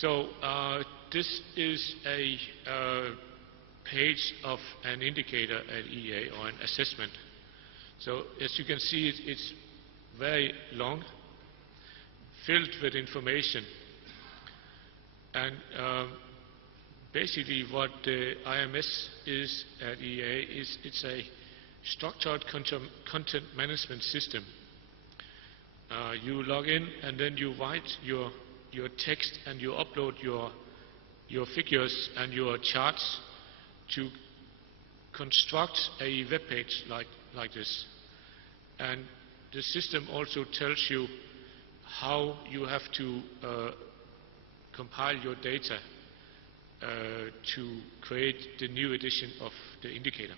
So this is a page of an indicator at EEA, or an assessment. So as you can see, it's very long, filled with information. And basically what the IMS is at EEA is it's a structured content management system. You log in and then you write your text and you upload your figures and your charts to construct a web page like this. And the system also tells you how you have to compile your data to create the new edition of the indicator.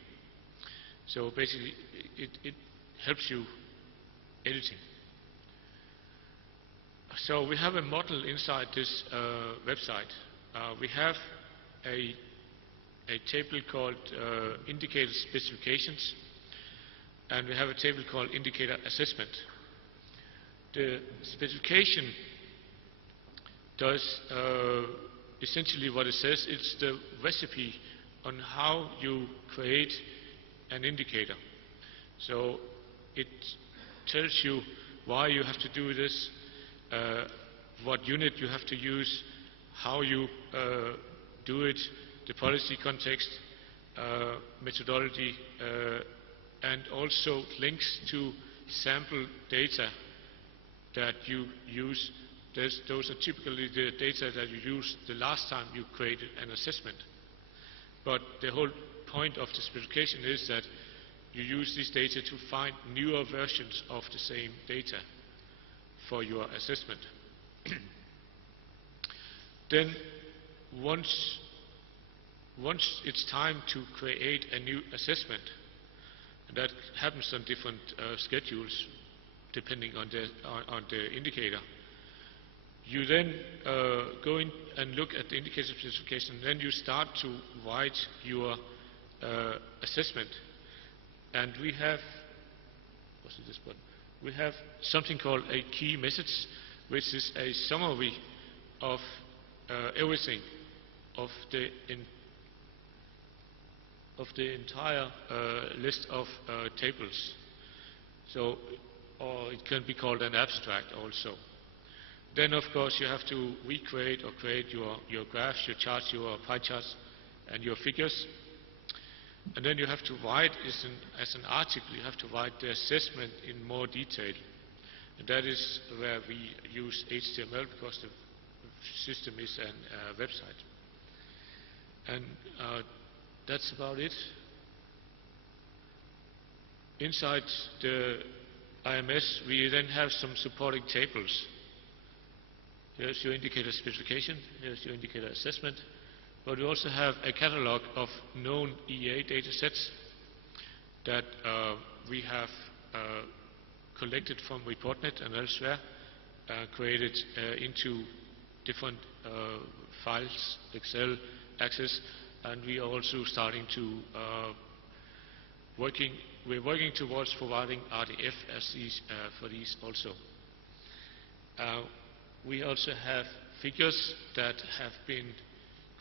So basically it helps you editing. So we have a model inside this website. We have a table called indicator specifications, and we have a table called indicator assessment. The specification does essentially what it says. It's the recipe on how you create an indicator. So it tells you why you have to do this, what unit you have to use, how you do it, the policy context, methodology, and also links to sample data that you use. Those are typically the data that you used the last time you created an assessment. But the whole point of the specification is that you use this data to find newer versions of the same data for your assessment. Then once it's time to create a new assessment, and that happens on different schedules depending on the indicator, you then go in and look at the indicator specification, then you start to write your assessment. And we have, what's this button? We have something called a key message, which is a summary of everything, of the entire list of tables. So, or it can be called an abstract also. Then of course you have to recreate or create your graphs, your charts, your pie charts, and your figures. And then you have to write, as an article, you have to write the assessment in more detail. And that is where we use HTML, because the system is a website. And that's about it. Inside the IMS, we then have some supporting tables. Here's your indicator specification, here's your indicator assessment. But we also have a catalog of known EEA data sets that we have collected from ReportNet and elsewhere, created into different files, Excel, Access, and we are also starting to we're working towards providing RDF as these, for these also. We also have figures that have been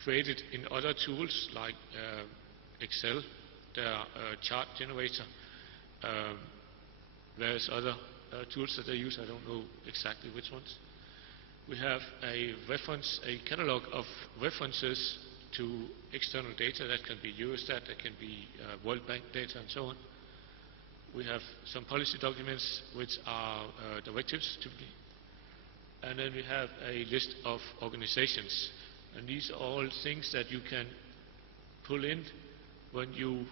created in other tools like Excel, there are chart generator, various other tools that they use, I don't know exactly which ones. We have a catalog of references to external data that can be used, that can be World Bank data and so on. We have some policy documents which are directives typically. And then we have a list of organizations. And these are all things that you can pull in when you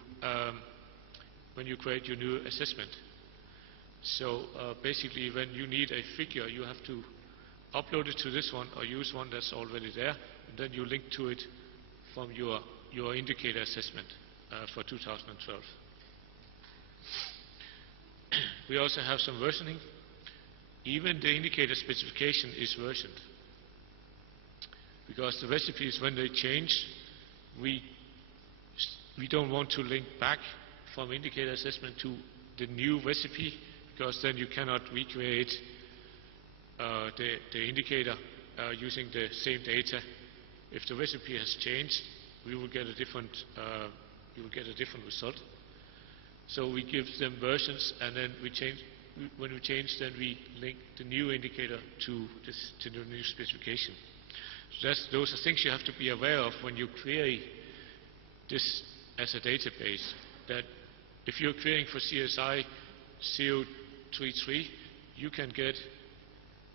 create your new assessment. So basically, when you need a figure, you have to upload it to this one or use one that's already there, and then you link to it from your indicator assessment for 2012. We also have some versioning. Even the indicator specification is versioned, because the recipes, when they change, we don't want to link back from indicator assessment to the new recipe, because then you cannot recreate the indicator using the same data. If the recipe has changed, we will get a different result. So we give them versions, and then when we change, then we link the new indicator to the new specification. So those are things you have to be aware of when you query this as a database. That if you're querying for CSI 033, you can get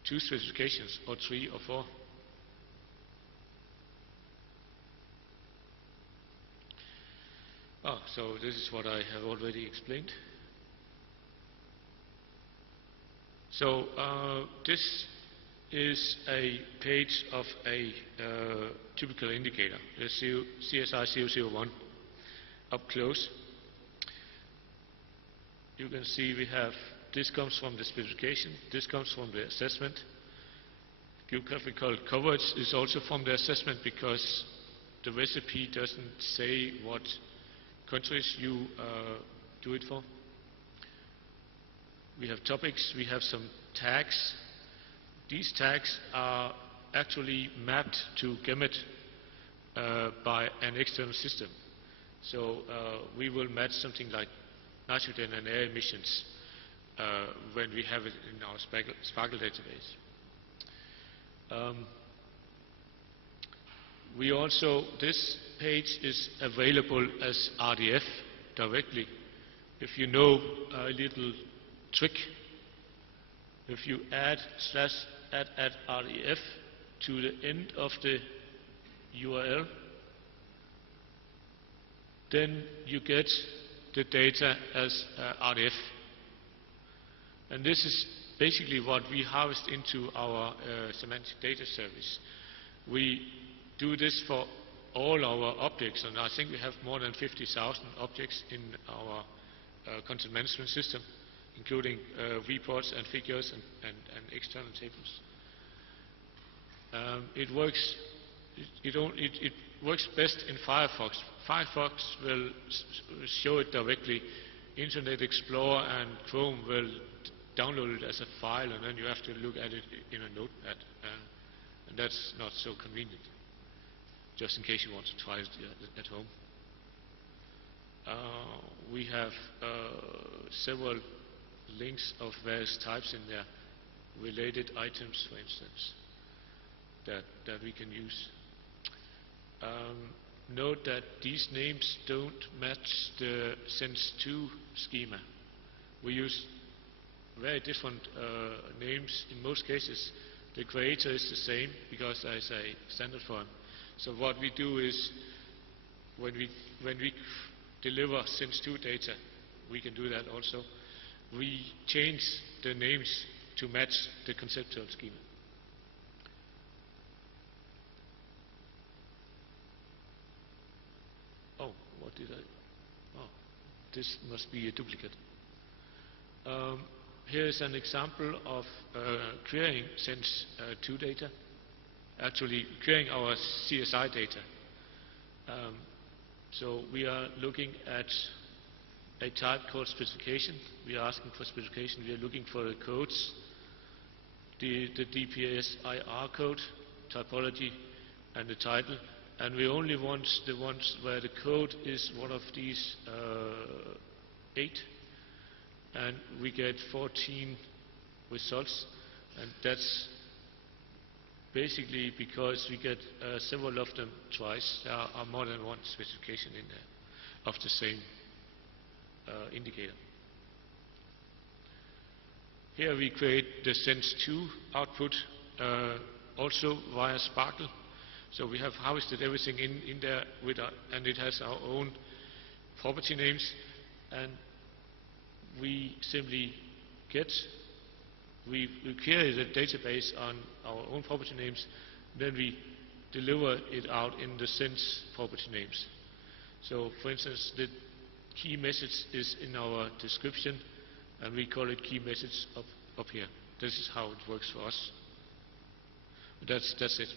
2 specifications, or 3 or 4. So this is what I have already explained. So this is a page of a typical indicator, the CSI 001, up close. You can see we have, this comes from the specification, this comes from the assessment. Geographical coverage is also from the assessment because the recipe doesn't say what countries you do it for. We have topics, we have some tags. These tags are actually mapped to Gemet by an external system. So we will match something like nitrogen and air emissions when we have it in our Sparkle database. We also, this page is available as RDF directly. If you know a little trick, if you add /RDF to the end of the URL, then you get the data as RDF. And this is basically what we harvest into our semantic data service. We do this for all our objects, and I think we have more than 50,000 objects in our content management system, including reports and figures and external tables. It works best in Firefox. Firefox will show it directly. Internet Explorer and Chrome will download it as a file, and then you have to look at it in a notepad, and that's not so convenient, just in case you want to try it at home. We have several links of various types in there, related items, for instance, that we can use. Note that these names don't match the sense2 schema. We use very different names in most cases. The creator is the same because there is a standard for him. So what we do is, when we deliver sense2 data, we can do that also. We change the names to match the conceptual schema. Oh, what did I? Oh, this must be a duplicate. Here is an example of querying sense2 data, actually querying our CSI data. So we are looking at a type called specification. We are asking for specification. We are looking for the codes, the DPSIR code, typology, and the title. And we only want the ones where the code is one of these 8. And we get 14 results. And that's basically because we get several of them twice. There are more than one specification in there of the same indicator. Here we create the sense2 output also via Sparkle. So we have harvested everything in there and it has our own property names, and we simply we query the database on our own property names, then we deliver it out in the sense property names. So for instance, the key message is in our description, and we call it key message up here. This is how it works for us. That's it.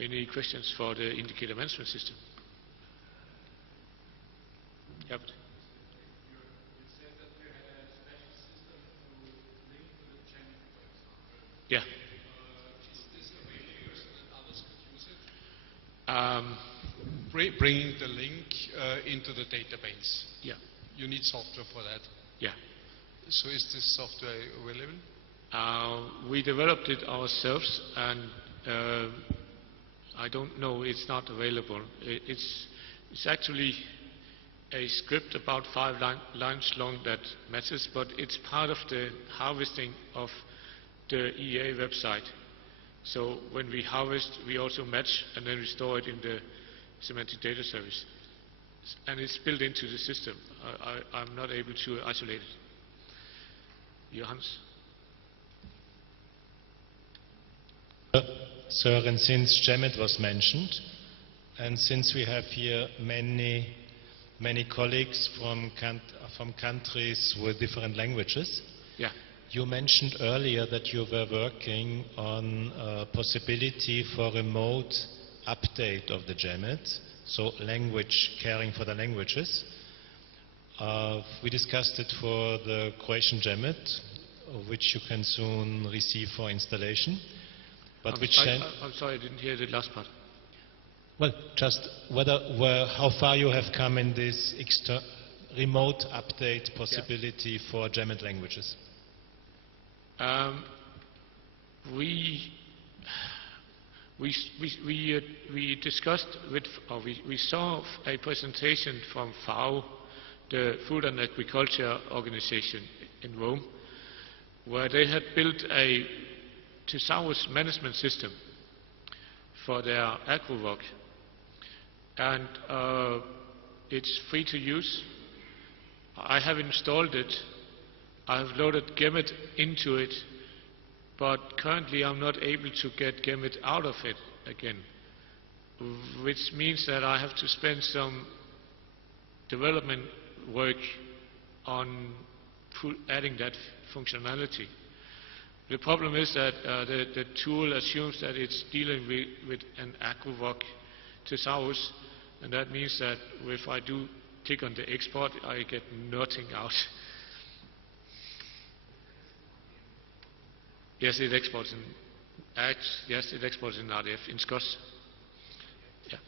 Any questions for the indicator management system? Yep. Yeah. bringing the link into the database. Yeah. You need software for that. Yeah. So is this software available? We developed it ourselves, and I don't know, it's not available. It's actually a script about 5 lines long that matters, but it's part of the harvesting of the EEA website. So when we harvest, we also match and then we store it in the semantic data service. And it's built into the system. I'm not able to isolate it. Johannes? Soren, since GEMET was mentioned, and since we have here many colleagues from countries with different languages, yeah. You mentioned earlier that you were working on a possibility for remote update of the GEMET, so caring for the languages. We discussed it for the Croatian GEMET, which you can soon receive for installation. But I'm sorry, I didn't hear the last part. Well, just how far you have come in this remote update possibility for GEMET languages. We discussed with, or we saw a presentation from FAO, the Food and Agriculture Organization in Rome, where they had built a thesaurus management system for their agri-work, and it's free to use. I have installed it. I have loaded GEMET into it, but currently I'm not able to get GEMET out of it again, which means that I have to spend some development work on adding that functionality. The problem is that the tool assumes that it's dealing with an agri-work thesaurus, and that means that if I do click on the export, I get nothing out. Yes, it exports in ACT. Yes, it exports in RDF, in SCOS. Yeah.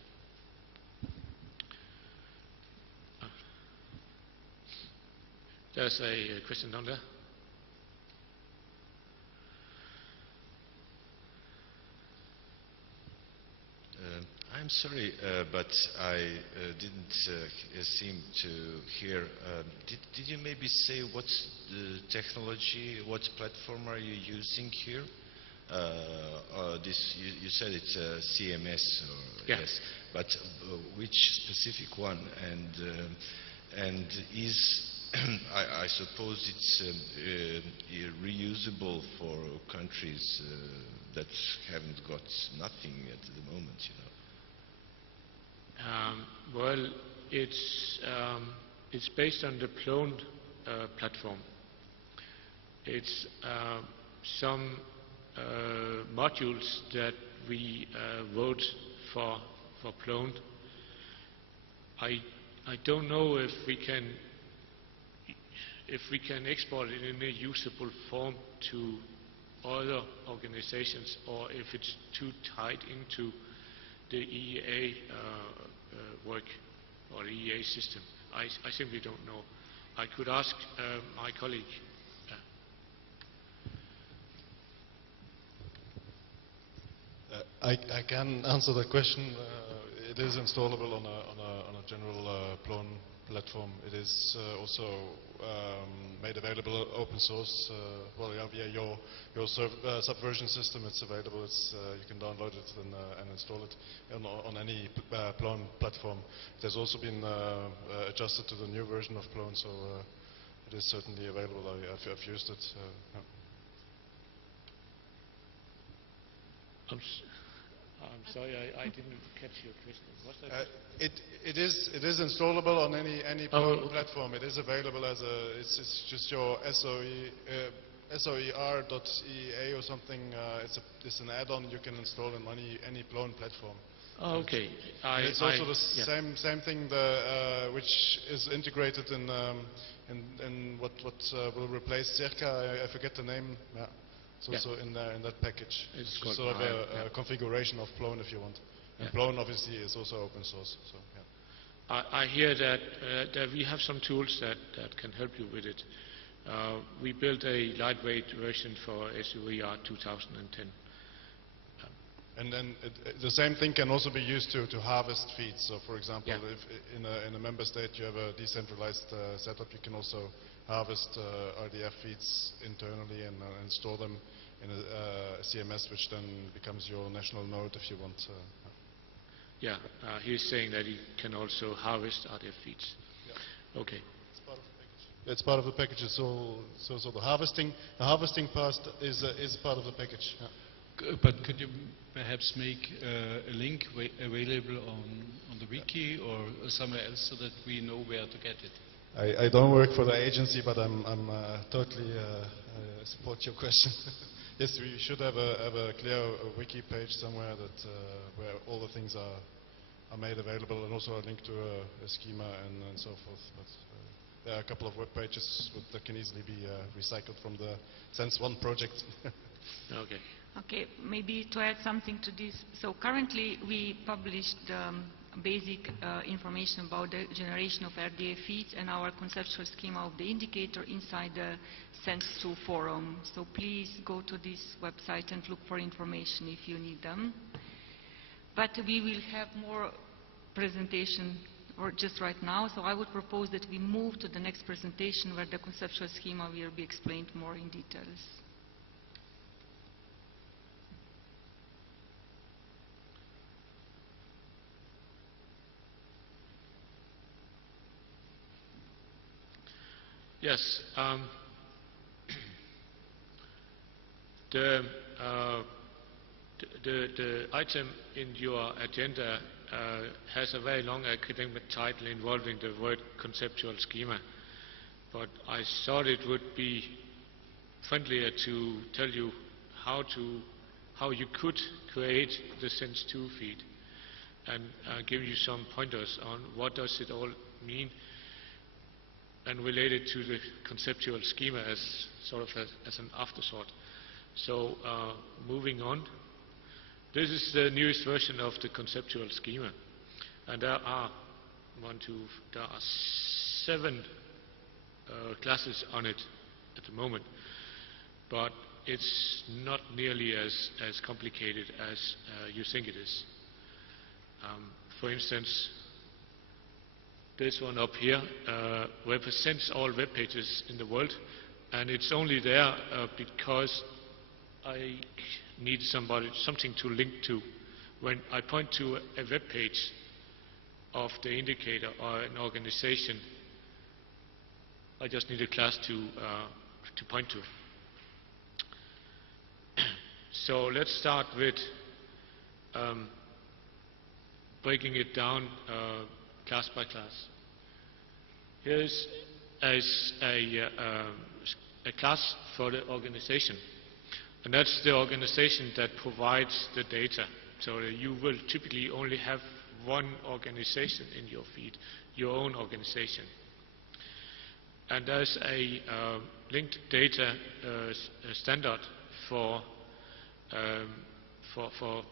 There's a question down there. I'm sorry, but I didn't seem to hear. Did you maybe say what's the technology, what platform are you using here? You said it's a CMS, or, yeah. Yes, but which specific one? And is I suppose it's reusable for countries that haven't got nothing at the moment, you know. Well, it's based on the Plone platform. It's some modules that we wrote for Plone. I don't know if we can export it in a usable form to other organizations, or if it's too tied into the EEA work or the EEA system. I simply don't know. I could ask my colleague. I can answer the question. It is installable on a general Plone platform. It is also made available open source. Well, yeah, via your Subversion system, it's available. You can download it and install it on any Plone platform. It has also been adjusted to the new version of Plone, so it is certainly available. I've used it. Yeah. I'm sorry, I didn't catch your question. What's that? It is installable on any platform. It is available as it's just your soer.eea or something. It's an add-on you can install on any Plone platform. Oh, okay. It's also the same thing which is integrated in what will replace Circa. I forget the name. Yeah. It's also in that package. It's sort of a configuration of Plone if you want. And Plone obviously is also open source. So yeah. I hear that, that we have some tools that can help you with it. We built a lightweight version for SUER 2010. And then the same thing can also be used to harvest feeds. So for example, Yeah. if in a member state you have a decentralized setup, you can also harvest RDF feeds internally and store them in a CMS, which then becomes your national node if you want. Yeah, he's saying that he can also harvest RDF feeds. Yeah. Okay. It's part of the package. So the harvesting part is part of the package. Yeah. But could you perhaps make a link available on the wiki or somewhere else so that we know where to get it? I don't work for the agency, but I'm totally support your question. Yes, we should have a clear wiki page somewhere that where all the things are made available, and also a link to a schema and so forth. But there are a couple of web pages that can easily be recycled from the Sense1 project. Okay. Okay, maybe to add something to this. So currently we published basic information about the generation of RDA feeds and our conceptual schema of the indicator inside the Sense2 forum. So please go to this website and look for information if you need them. But we will have more presentation or just right now, so I would propose that we move to the next presentation where the conceptual schema will be explained more in details. Yes. The item in your agenda has a very long academic title involving the word conceptual schema, but I thought it would be friendlier to tell you how you could create the Sense2 feed and give you some pointers on what does it all mean, and related to the conceptual schema as sort of as an afterthought. So moving on, this is the newest version of the conceptual schema, and there are 7 classes on it at the moment, but it's not nearly as complicated as you think it is. For instance, this one up here represents all web pages in the world, and it's only there because I need something to link to. When I point to a web page of the indicator or an organization, I just need a class to point to. So let's start with breaking it down class by class. Here's a class for the organization, and that's the organization that provides the data. So you will typically only have one organization in your feed, your own organization. And there's a linked data standard for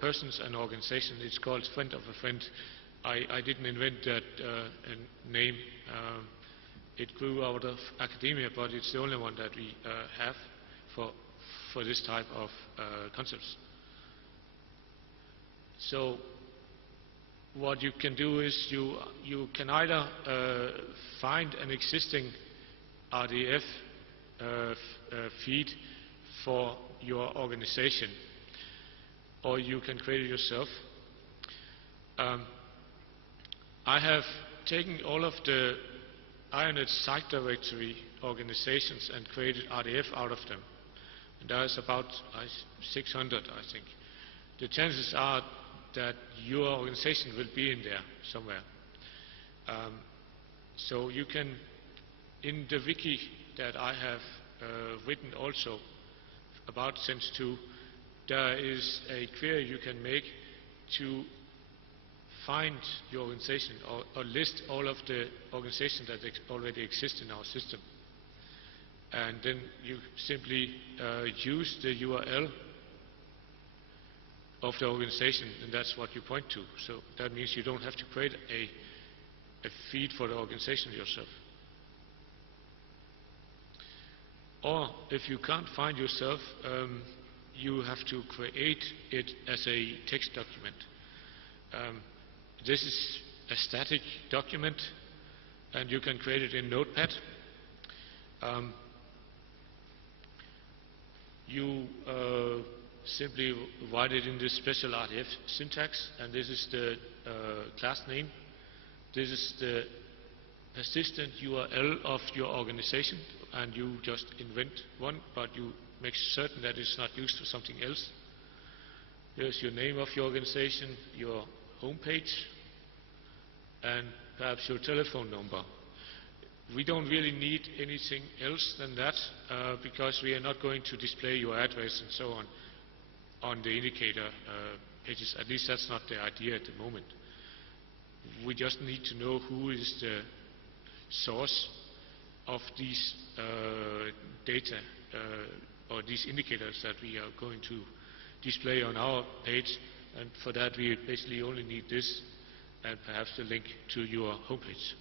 persons and organizations. It's called friend of a friend. I didn't invent that name. It grew out of academia, but it's the only one that we have for this type of concepts. So what you can do is you can either find an existing RDF feed for your organization, or you can create it yourself. I have taken all of the IONET site directory organizations and created RDF out of them. And there's about 600, I think. The chances are that your organization will be in there somewhere. So you can, in the wiki that I have written also about Sense2, there is a query you can make to find your organization or list all of the organizations that already exist in our system. And then you simply use the URL of the organization, and that's what you point to. So that means you don't have to create a feed for the organization yourself. Or if you can't find yourself, you have to create it as a text document. This is a static document, and you can create it in Notepad. You simply write it in this special RDF syntax, and this is the class name. This is the persistent URL of your organization, and you just invent one, but you make certain that it's not used for something else. Here's your name of your organization, your homepage, and perhaps your telephone number. We don't really need anything else than that, because we are not going to display your address and so on the indicator pages. At least that's not the idea at the moment. We just need to know who is the source of these data or these indicators that we are going to display on our page, and for that we basically only need this and perhaps the link to your homepage.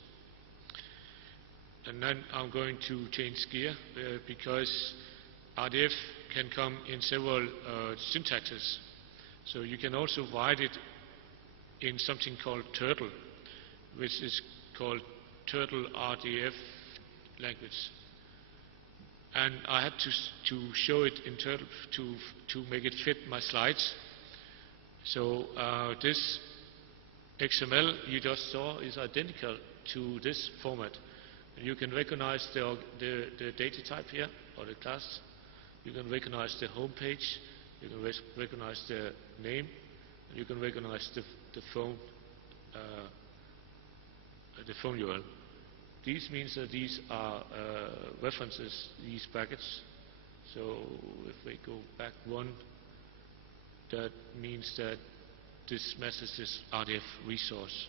And then I'm going to change gear because RDF can come in several syntaxes. So you can also write it in something called Turtle, which is called Turtle RDF language. And I had to show it in Turtle to make it fit my slides. So this XML you just saw is identical to this format. You can recognize the data type here, or the class. You can recognize the home page. You can recognize the name. And you can recognize the phone URL. This means that these are references, these brackets. So if we go back one, that means that this message is RDF resource.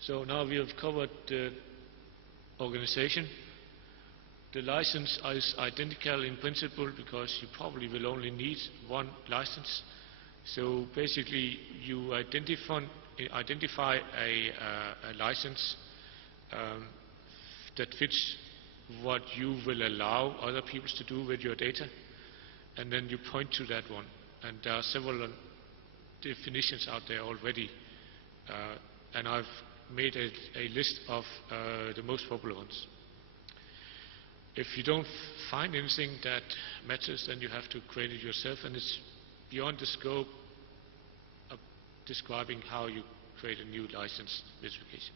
So now we have covered the organization. The license is identical in principle because you probably will only need one license. So basically you identify a license that fits what you will allow other people to do with your data, and then you point to that one. And there are several definitions out there already, and I've made a list of the most popular ones. If you don't find anything that matches, then you have to create it yourself, and it's beyond the scope of describing how you create a new license specification.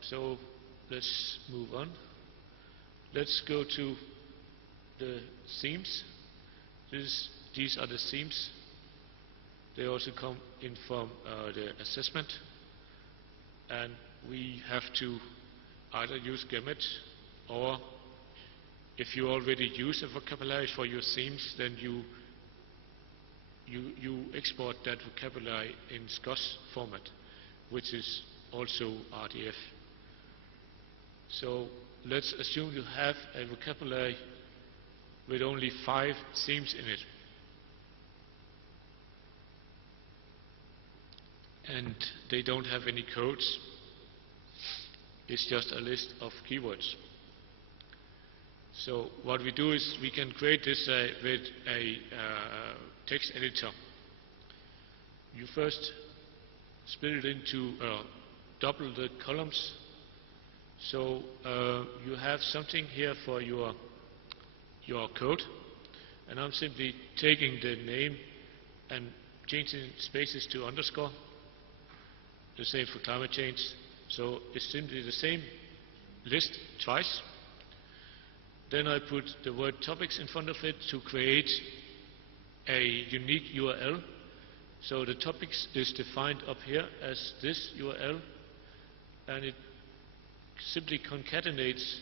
So let's move on. Let's go to the themes. These are the themes. They also come in from the assessment, and we have to either use Gamut, or if you already use a vocabulary for your themes, then you export that vocabulary in SCOS format, which is also RDF. So let's assume you have a vocabulary with only 5 themes in it. And they don't have any codes. It's just a list of keywords. So what we do is we can create this with a text editor. You first split it into double the columns. So you have something here for your code, and I'm simply taking the name and changing spaces to underscore. The same for climate change. So it's simply the same list twice. Then I put the word topics in front of it to create a unique URL. So the topics is defined up here as this URL, and it simply concatenates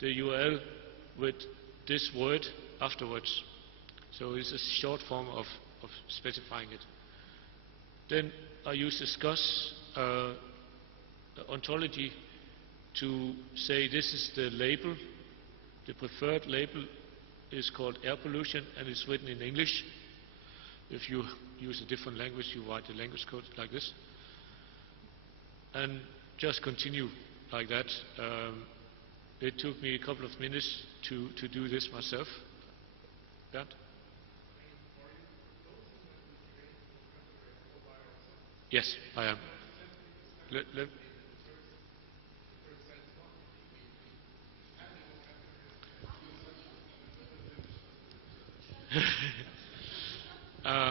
the URL with this word afterwards. So it's a short form of specifying it. Then I use the SCOS ontology to say this is the label, the preferred label is called air pollution, and it's written in English. If you use a different language, you write the language code like this. And just continue like that. It took me a couple of minutes to do this myself. Bernd? Yes, I am.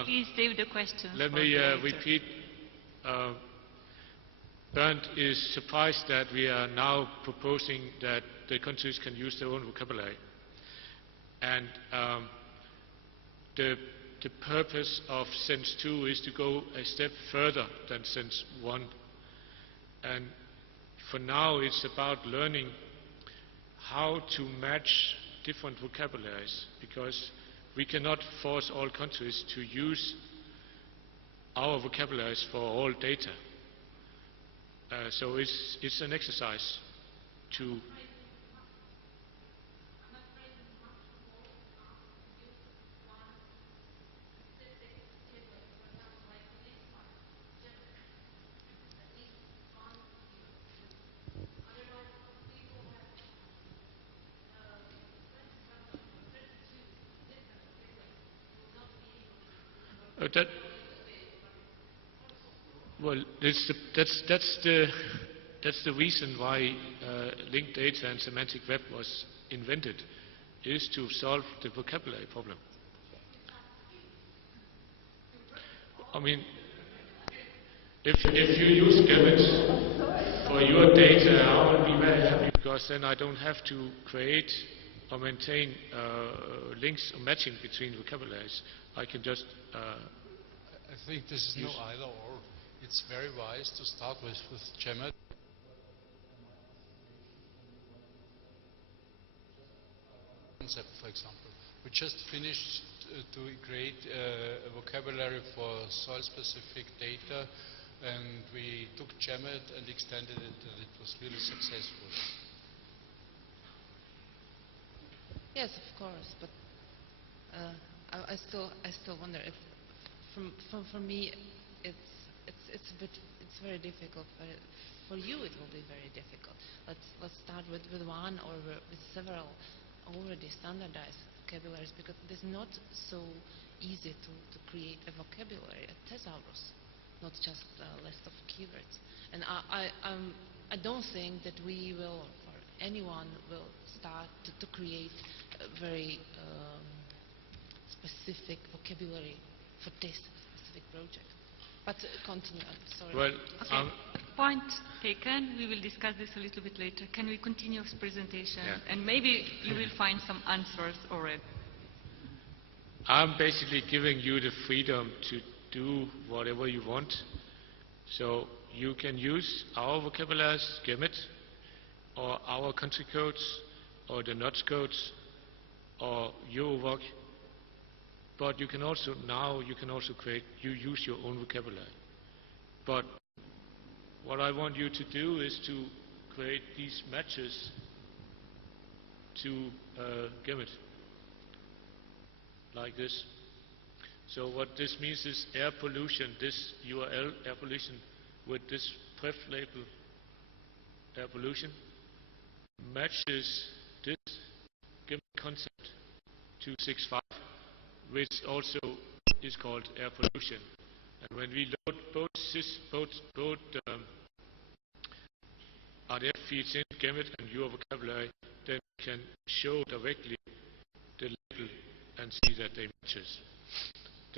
Please save the questions. Let me repeat. Bernd is surprised that we are now proposing that the countries can use their own vocabulary. And the purpose of Sense 2 is to go a step further than Sense 1. And for now, it's about learning how to match different vocabularies, because we cannot force all countries to use our vocabularies for all data. So it's an exercise to... Well, that's the reason why linked data and semantic web was invented, is to solve the vocabulary problem. I mean, if you use Gamut for your data, I will be very happy, because then I don't have to create or maintain links or matching between vocabularies. I can just I think this is no either or. It's very wise to start with Gemma. Concept, for example. We just finished to create a vocabulary for soil-specific data, and we took Gemma and extended it, and it was really successful. Yes, of course, but I still wonder if, for me, it's very difficult. For you, it will be very difficult. Let's start with one or with several already standardized vocabularies, because it is not so easy to create a vocabulary, a thesaurus, not just a list of keywords. And I don't think that we will, or anyone will start to create a very specific vocabulary for this specific project. But continue, I'm sorry. Well, okay. Point taken. We will discuss this a little bit later. Can we continue this presentation? Yeah. And maybe you will find some answers already. I'm basically giving you the freedom to do whatever you want. So you can use our vocabularies, Gamut, or our country codes, or the NOTS codes, or Eurovoc. But you can also use your own vocabulary. But what I want you to do is to create these matches to Gamut, like this. So what this means is air pollution, this URL, air pollution, with this pref label, air pollution, matches this Gamut concept 265, which also is called air pollution. And when we load both RDF feeds in Gamut and your vocabulary, then we can show directly the label and see that they matches.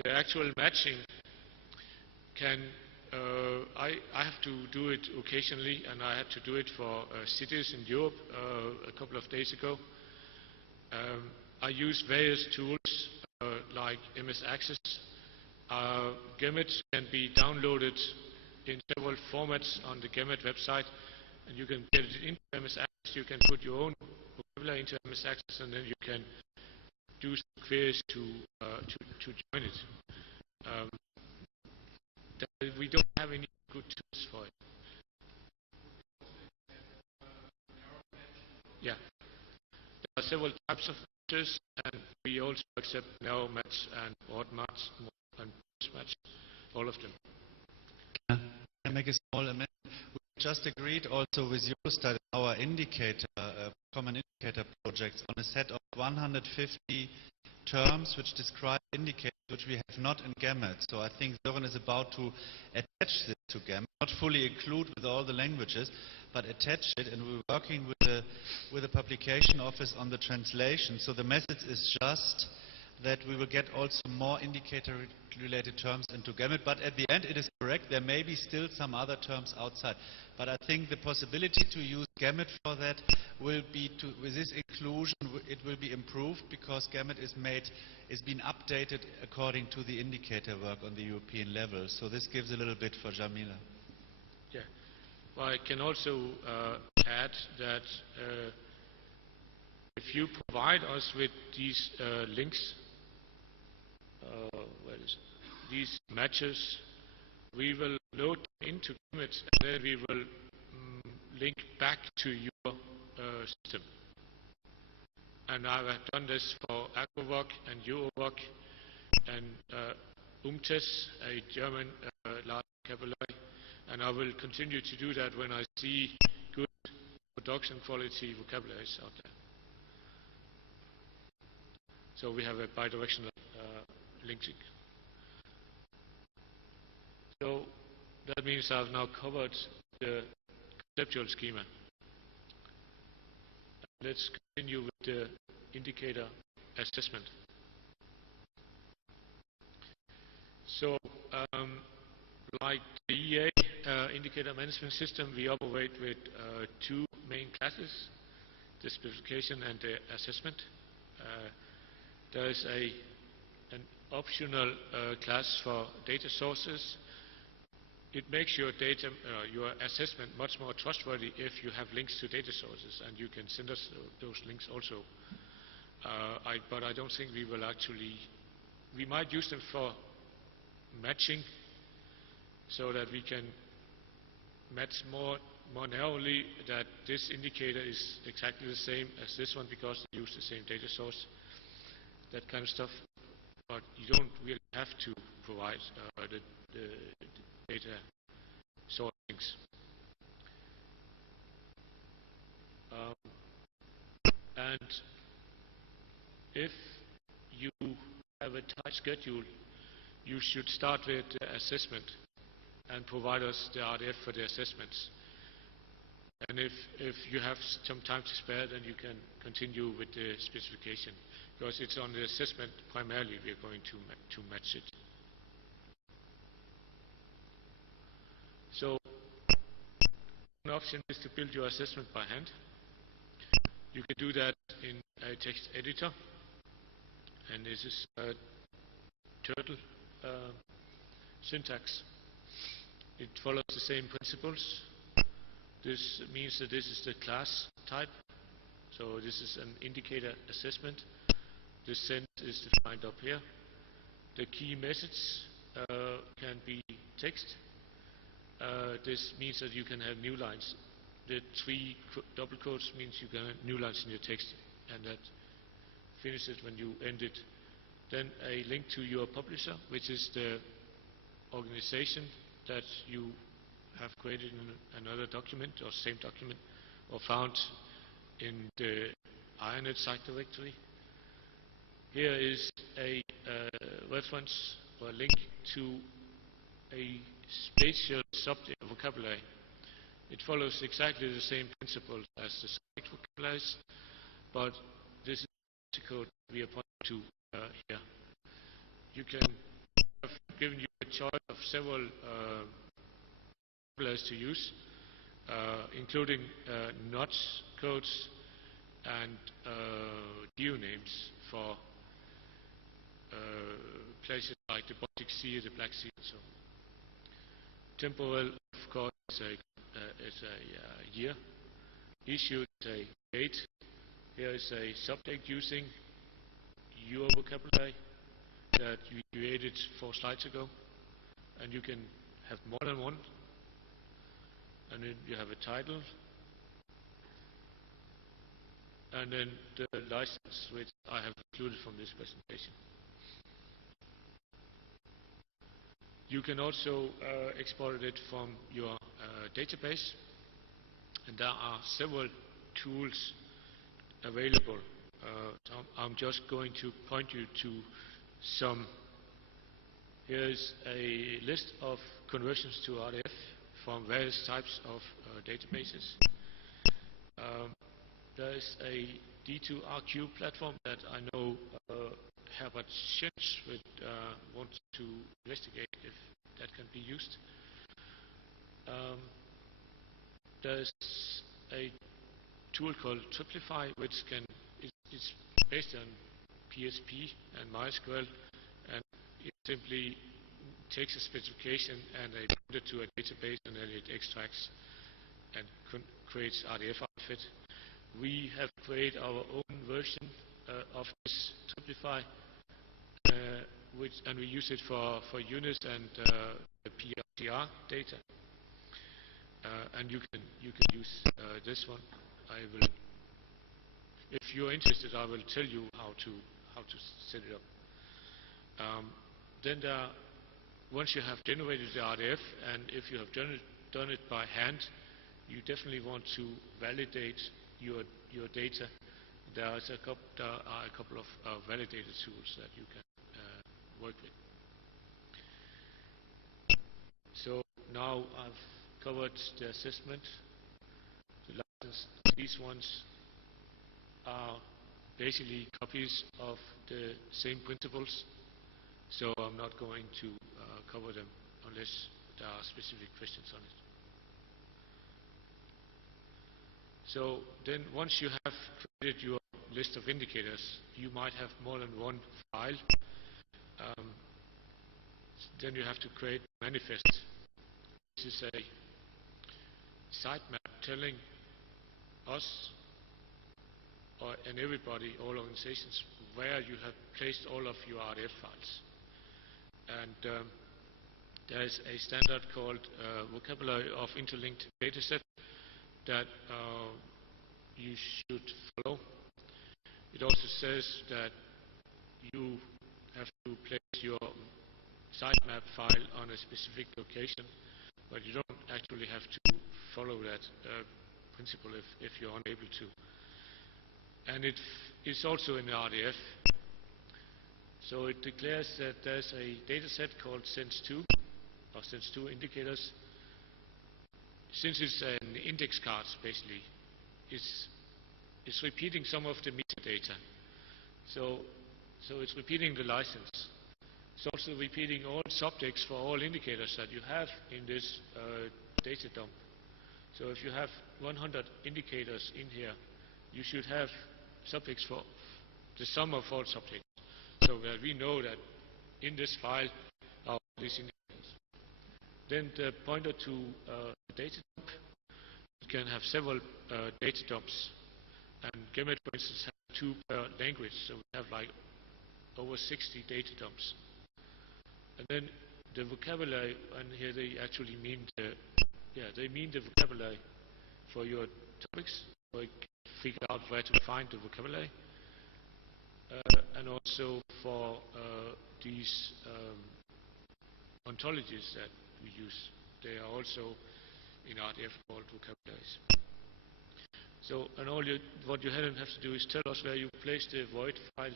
The actual matching can, I have to do it occasionally, and I had to do it for cities in Europe a couple of days ago. I use various tools like MS Access. Gamut can be downloaded in several formats on the Gamut website, and you can get it into MS Access. You can put your own vocabulary into MS Access, and then you can do some queries to join it. We don't have any good tools for it. Yeah, there are several types of matches, and we also accept narrow match and broad match and match, all of them. Can I make a small amendment? We just agreed also with Eurostat our indicator, common indicator projects on a set of 150 terms which describe indicators which we have not in GAMET. So I think Soren is about to attach this to GAMET, not fully include with all the languages, but attach it, and we're working with the publication office on the translation. So the message is just that we will get also more indicator-related terms into GAMET, but at the end it is correct, there may be still some other terms outside. But I think the possibility to use GAMET for that will be, with this inclusion, it will be improved because GAMET is being updated according to the indicator work on the European level. So this gives a little bit for Jamila. Yeah. Well, I can also add that if you provide us with these links, these matches, we will load into GAMET, and then we will link back to your system. And I have done this for AgroVoc and EuroVoc and UMTES, a German large vocabulary, and I will continue to do that when I see good production quality vocabularies out there. So we have a bidirectional linking. So that means I've now covered the conceptual schema. Let's continue with the indicator assessment. So, like the EEA Indicator Management System, we operate with two main classes, the specification and the assessment. There is an optional class for data sources. It makes your data, your assessment much more trustworthy if you have links to data sources, and you can send us those links also. But I don't think we will actually, we might use them for matching so that we can match more narrowly that this indicator is exactly the same as this one because they use the same data source, that kind of stuff. But you don't really have to provide the data source links. And if you have a tight schedule, you should start with the assessment and provide us the RDF for the assessments. And if you have some time to spare, then you can continue with the specification, because it's on the assessment primarily we're going to match it. So one option is to build your assessment by hand. You can do that in a text editor, and this is a turtle syntax. It follows the same principles. This means that this is the class type. So this is an indicator assessment. The send is defined up here. The key message can be text. This means that you can have new lines. The three double quotes means you can have new lines in your text, and that finishes when you end it. Then a link to your publisher, which is the organization that you have created in another document or same document or found in the IONET site directory. Here is a reference or a link to a spatial subject vocabulary. It follows exactly the same principles as the subject vocabularies, but this is the code we are pointing to here. You can have given you a choice of several vocabularies to use, including notch codes and geo names for places like the Baltic Sea, the Black Sea, and so on. Temporal, of course, is a year. Issued is a date. Here is a subject using your vocabulary that you created 4 slides ago, and you can have more than one. And then you have a title. and then the license which I have included from this presentation. You can also export it from your database, and there are several tools available. I'm just going to point you to some. Here's a list of conversions to RDF from various types of databases. There is a D2RQ platform that I know Herbert Schinch would want to investigate if that can be used. There's a tool called Triplify, which is based on PHP and MySQL, and it simply takes a specification and a pointer to a database, and then it extracts and creates RDF out of it. We have created our own version of this Triplify, and we use it for units and the PRTR data. And you can use this one. I will, if you're interested, I will tell you how to set it up. Then once you have generated the RDF, and if you have done it by hand, you definitely want to validate your data. There are a couple of validated tools that you can work with. So now I've covered the assessment, the license. These ones are basically copies of the same principles, so I'm not going to cover them unless there are specific questions on it. So then once you have created your list of indicators, you might have more than one file. Then you have to create a manifest. This is a sitemap telling us and everybody, all organizations, where you have placed all of your RDF files. And there is a standard called Vocabulary of Interlinked Dataset that you should follow. It also says that you have to place your sitemap file on a specific location, but you don't actually have to follow that principle if you're unable to. And it is also in the RDF. So it declares that there's a dataset called Sense2, or Sense2 indicators. Since it's an index card, basically, it's repeating some of the metadata. So it's repeating the license. It's also repeating all subjects for all indicators that you have in this data dump. So if you have 100 indicators in here, you should have subjects for the sum of all subjects. So that we know that in this file are all these indicators. Then the pointer to the data dump. You can have several data dumps. And GEMET, for instance, have 2 per language. So we have like over 60 data dumps. And then the vocabulary, and here they actually mean the vocabulary for your topics, so you can figure out where to find the vocabulary. And also for these ontologies that we use. They are also in RDF called vocabularies. So, and what you have to do is tell us where you place the void file,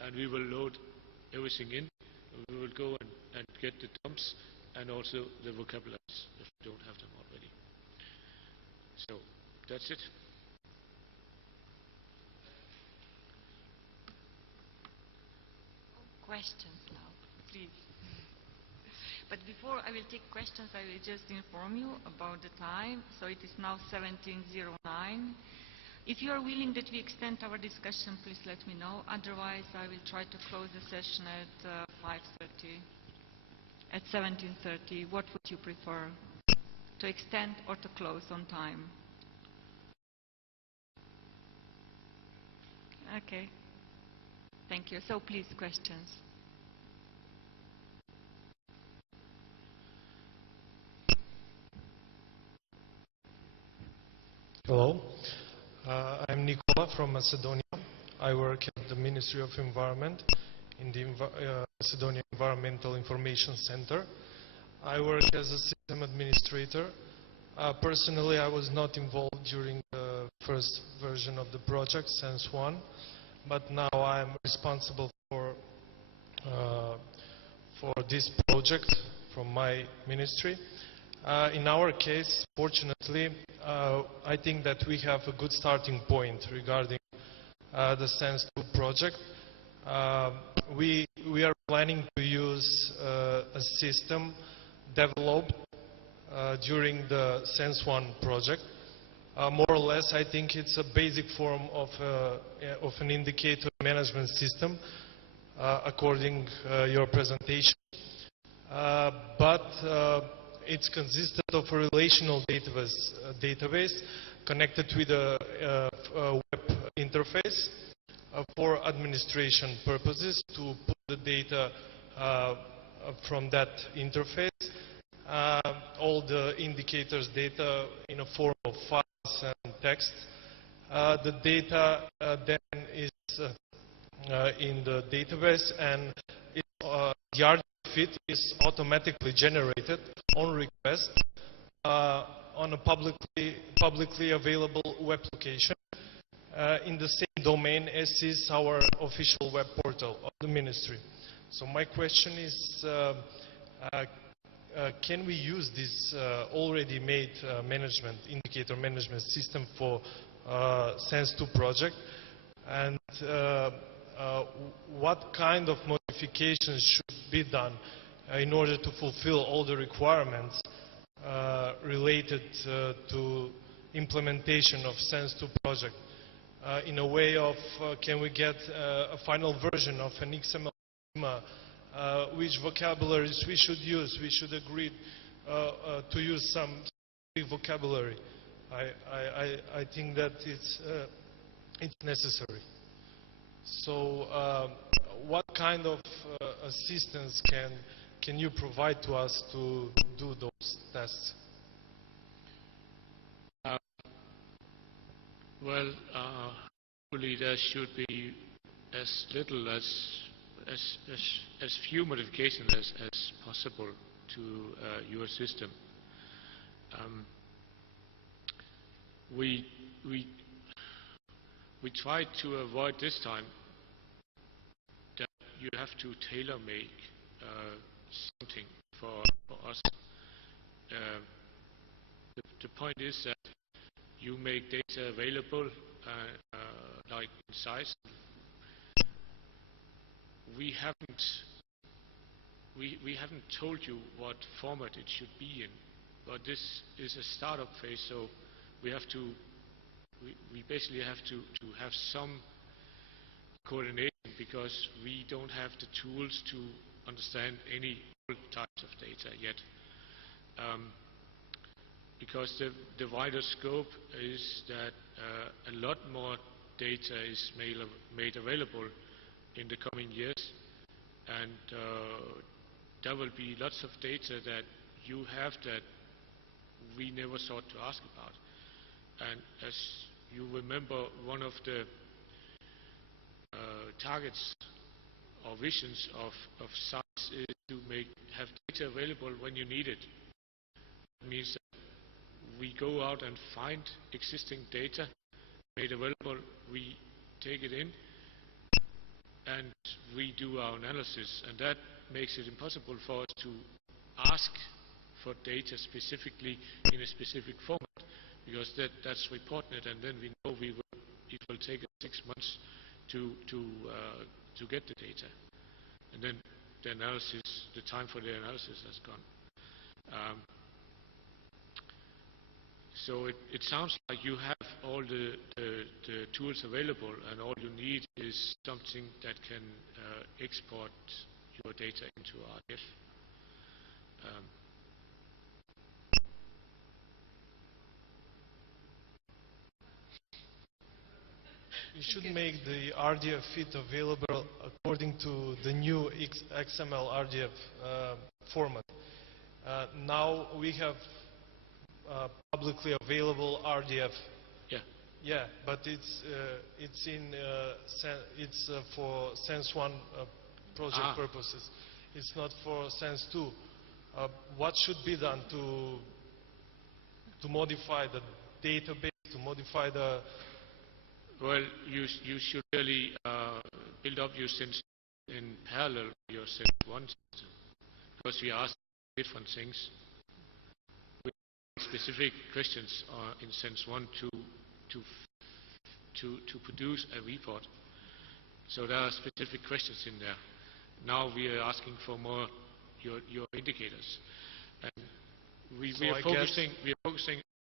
and we will load everything in. We will go and get the dumps and also the vocabularies if we don't have them already. So that's it. Questions now, please. But before I will take questions, I will just inform you about the time. So it is now 17:09. If you are willing that we extend our discussion, please let me know. Otherwise, I will try to close the session at 5:30. At 17:30, what would you prefer? To extend or to close on time? Okay. Thank you. So please, questions. Hello. I'm Nicola from Macedonia. I work at the Ministry of Environment in the Macedonia Environmental Information Center. I work as a system administrator. Personally, I was not involved during the first version of the project, Sense 1, but now I am responsible for this project from my ministry. In our case, fortunately, I think that we have a good starting point regarding the Sense 2 project. We are planning to use a system developed during the Sense 1 project. More or less, I think it's a basic form of an indicator management system, according your presentation. But it's consisted of a relational database connected with a web interface for administration purposes, to put the data from that interface, all the indicators data in a form of files and text. The data then is in the database, and the RDF fit is automatically generated on request on a publicly available web location in the same domain as is our official web portal of the ministry. So my question is, can we use this already made indicator management system for Sense 2 project? And what kind of modifications should be done in order to fulfill all the requirements related to implementation of Sense 2 project? In a way of, can we get a final version of an XML schema, which vocabularies we should use? We should agree to use some vocabulary. I think that it's necessary. So what kind of assistance can you provide to us to do those tests? Well, hopefully there should be as little as few modifications as possible to your system. We tried to avoid this time that you have to tailor-make something for us. The point is that you make data available like in size. We haven't told you what format it should be in, but this is a startup phase, so we basically have to have some coordination, because we don't have the tools to understand any types of data yet. Because the wider scope is that a lot more data is made available in the coming years, and there will be lots of data that you have that we never thought to ask about. And as you remember, one of the targets or visions of science is to have data available when you need it. It means that we go out and find existing data made available, we take it in, and we do our analysis. And that makes it impossible for us to ask for data specifically in a specific format, because that's reported, and then we know it will take us 6 months to get the data, and then the time for the analysis has gone. So it sounds like you have all the tools available, and all you need is something that can export your data into RDF. We should make the RDF fit available according to the new XML RDF format. Now we have publicly available RDF. Yeah. Yeah, but it's for Sense 1 project purposes. It's not for Sense 2. What should be done to modify the database, to modify the... Well, you should really build up your Sense in parallel with your Sense 1 system, because we ask different things. We have specific questions in Sense 1 to produce a report. So there are specific questions in there. Now we are asking for more your indicators. And we are focusing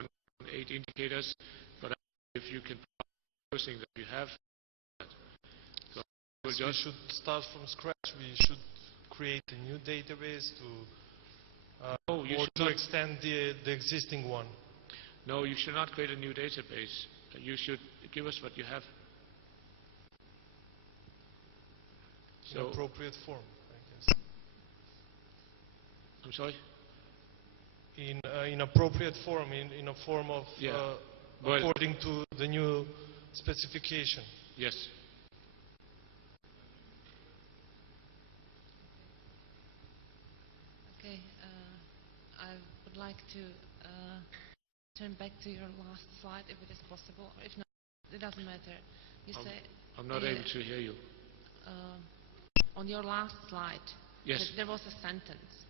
on 8 indicators, but if you can everything that you have, so we should start from scratch. We should create a new database to extend the existing one. No, you should not create a new database. You should give us what you have. In appropriate form, I guess. I'm sorry? In appropriate form, in a form of according to the new specification. Yes. Okay, I would like to turn back to your last slide, if it is possible. If not, it doesn't matter. I'm not able to hear you. On your last slide, yes, there was a sentence.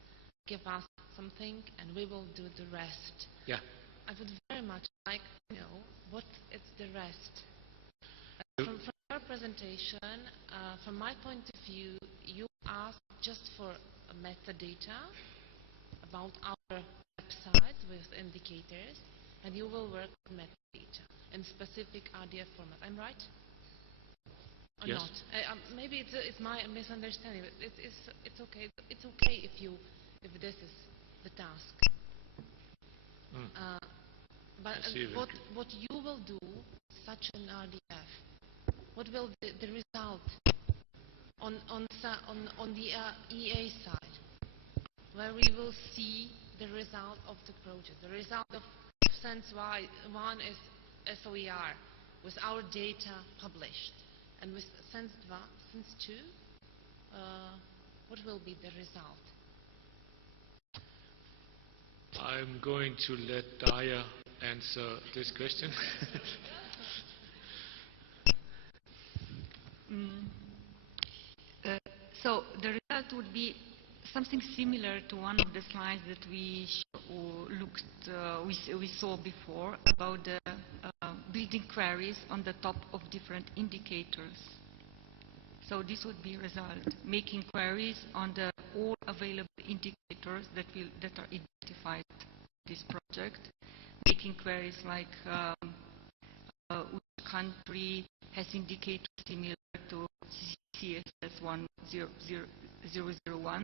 Give us something and we will do the rest. Yeah. I would very much like to know what is the rest. From your presentation, from my point of view, you asked just for metadata about our website with indicators, and you will work with metadata in specific RDF format. I'm right? Or yes. Not? Maybe it's my misunderstanding. It's okay. It's okay if this is the task. But what you will do, such an RDF, what will the result on the EA side, where we will see the result of the project. The result of Sense 1 is SOER, with our data published. And with Sense 2, what will be the result? I'm going to let Daya answer this question. So the result would be something similar to one of the slides that we saw before about the building queries on the top of different indicators. So this would be a result, making queries on the all available indicators that are identified in this project, making queries like which country has indicators similar to CSS 10001,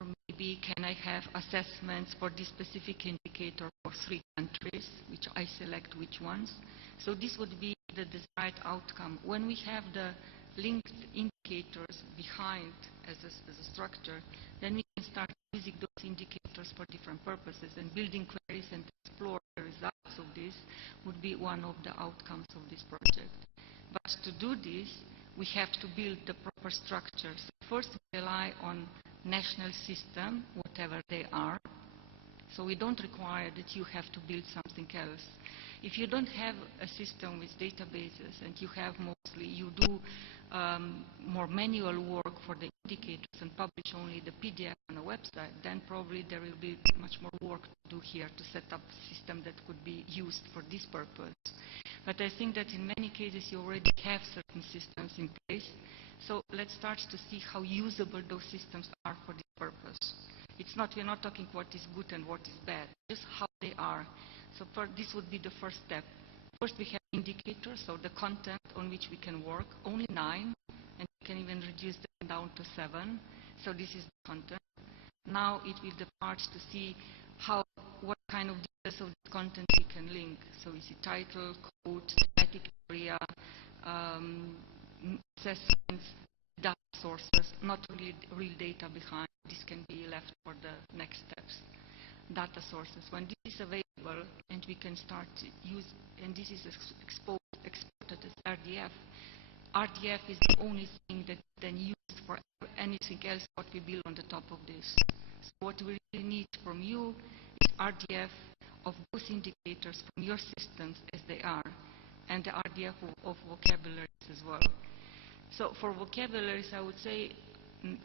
or maybe can I have assessments for this specific indicator for 3 countries, which I select which ones. So this would be the desired outcome. When we have the linked indicators behind as a structure, then we can start using those indicators for different purposes, and building queries and explore the results of this would be one of the outcomes of this project. But to do this, we have to build the proper structures. First, we rely on national system, whatever they are. So we don't require that you have to build something else. If you don't have a system with databases and you do more manual work for the indicators and publish only the PDF on a website, then probably there will be much more work to do here to set up a system that could be used for this purpose. But I think that in many cases you already have certain systems in place. So let's start to see how usable those systems are for this purpose. We're not talking what is good and what is bad, just how they are. So this would be the first step. First we have indicators, so the content on which we can work, only 9, and we can even reduce them down to 7. So this is the content. Now it will depart to see what kind of details of the content we can link. So is it title, code, thematic area, assessments, data sources, not really real data behind. This can be left for the next steps. Data sources. When this is available, available, and we can start to use, and this is exported as RDF. RDF is the only thing that then used for anything else what we build on the top of this. So what we really need from you is RDF of those indicators from your systems as they are, and the RDF of vocabularies as well. So for vocabularies, I would say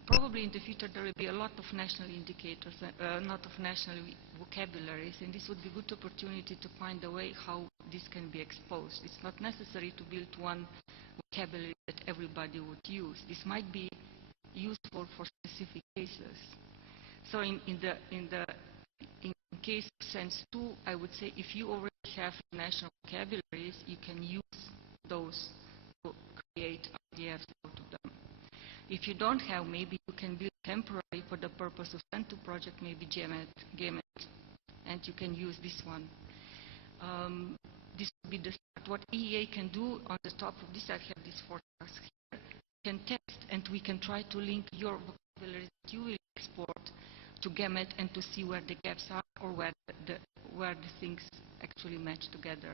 probably in the future there will be a lot of national indicators, not of national vocabularies, and this would be a good opportunity to find a way how this can be exposed. It's not necessary to build one vocabulary that everybody would use. This might be useful for specific cases. So in case of Sense 2, I would say if you already have national vocabularies, you can use those to create RDFs out of them. If you don't have, maybe you can build temporary for the purpose of Sense 2 project, maybe GAMET, and you can use this one. This would be the start. What EEA can do on the top of this, I have these 4 tasks here, can test and we can try to link your vocabulary that you will export to GAMET and to see where the gaps are or where the things actually match together.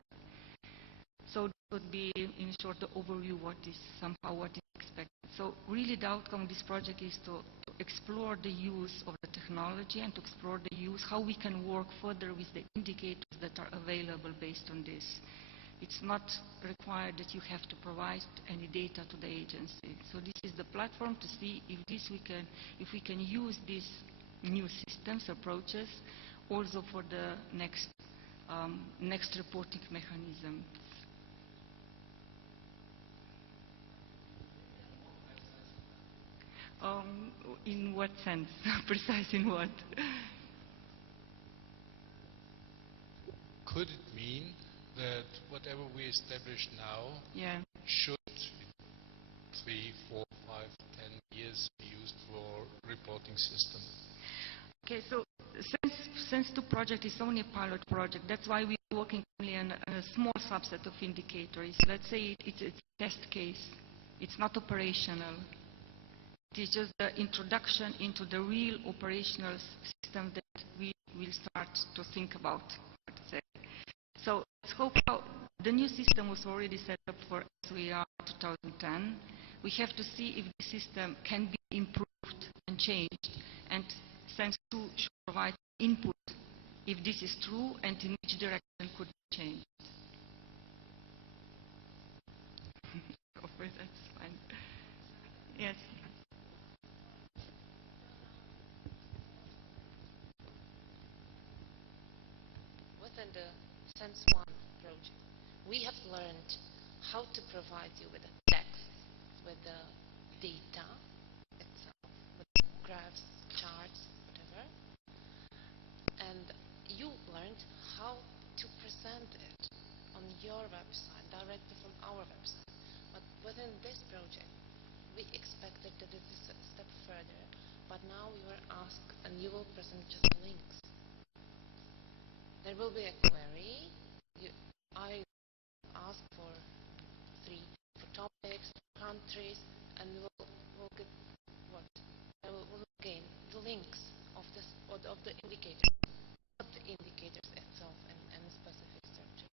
So this would be, in short, the overview what is expected. So really the outcome of this project is to explore the use of the technology and to explore the use, how we can work further with the indicators that are available based on this. It's not required that you have to provide any data to the agency. So this is the platform to see if we can use these new systems, approaches, also for the next reporting mechanism. In what sense? Precise in what? Could it mean that whatever we establish now should 3, 4, 5, 10 years be used for reporting system? Okay, so Sense 2 project is only a pilot project. That's why we're working only on a small subset of indicators. Let's say it's a test case. It's not operational. It is just the introduction into the real operational system that we will start to think about. So let's hope the new system was already set up for SOER 2010. We have to see if the system can be improved and changed, and Sense 2 should provide input if this is true and in which direction could be changed. That's fine. Yes. Within the Sense 1 project, we have learned how to provide you with the text, with the data itself, with graphs, charts, whatever. And you learned how to present it on your website, directly from our website. But within this project, we expected that it is a step further, but now you are asked and you will present just links. There will be a query. I ask for 3 topics, countries, and we'll get what? We'll gain the links of the indicators, not the indicators itself and specific structure.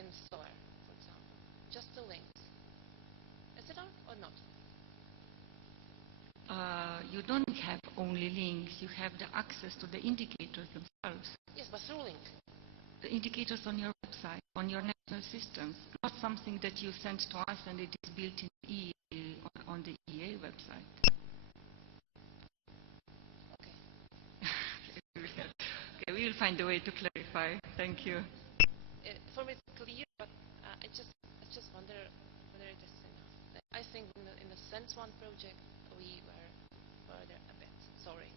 In SOAR, for example, just the links. Is it on or not? You don't have only links, you have the access to the indicators themselves. Yes, but through link. The indicators on your website, on your national systems, not something that you send to us and it is built in on the EEA website. Okay. Okay, we will find a way to clarify. Thank you. For me it's clear, but I just wonder whether it is enough. I think in the Sense 1 project we were further a bit. Sorry.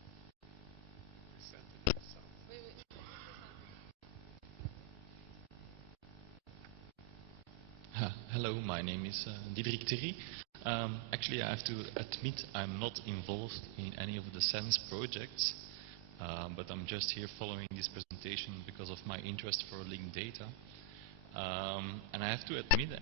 Hello, my name is Diederik Thierry. Actually, I have to admit I'm not involved in any of the Sense projects, but I'm just here following this presentation because of my interest for linked data. And I have to admit that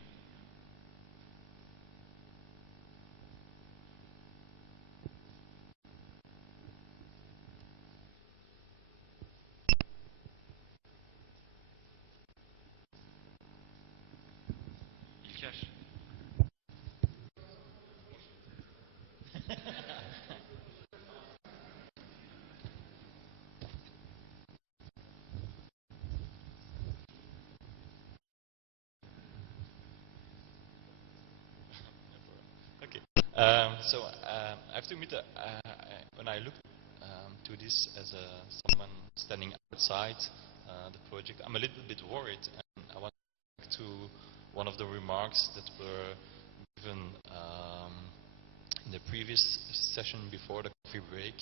I have to admit that when I look to this as someone standing outside the project, I'm a little bit worried, and I want to go back to one of the remarks that were given in the previous session before the coffee break.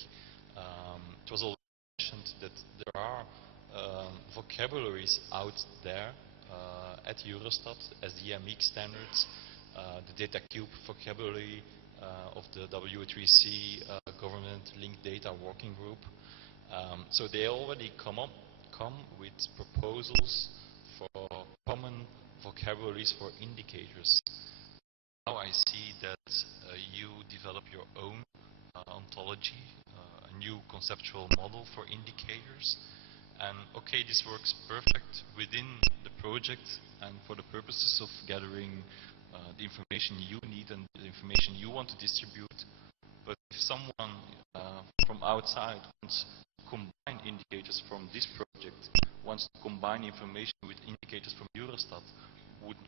It was already mentioned that there are vocabularies out there at Eurostat as the MX standards, the data cube vocabulary of the W3C government linked data working group. So they already come with proposals for common vocabularies for indicators. Now I see that you develop your own ontology, a new conceptual model for indicators. And okay, this works perfect within the project and for the purposes of gathering the information you need and the information you want to distribute. But if someone from outside wants to combine indicators from this project, wants to combine information with indicators from Eurostat,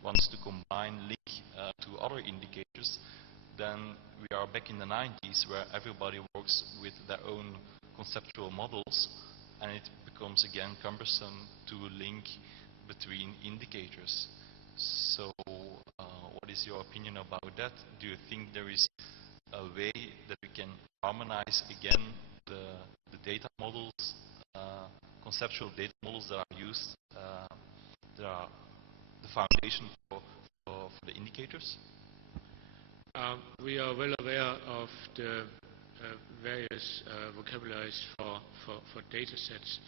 wants to combine link to other indicators, then we are back in the 90s where everybody works with their own conceptual models, and it becomes again cumbersome to link between indicators. So what is your opinion about that? Do you think there is a way that we can harmonize again the data models, conceptual data models that are used, that are the foundation for the indicators? We are well aware of the various vocabularies for data sets.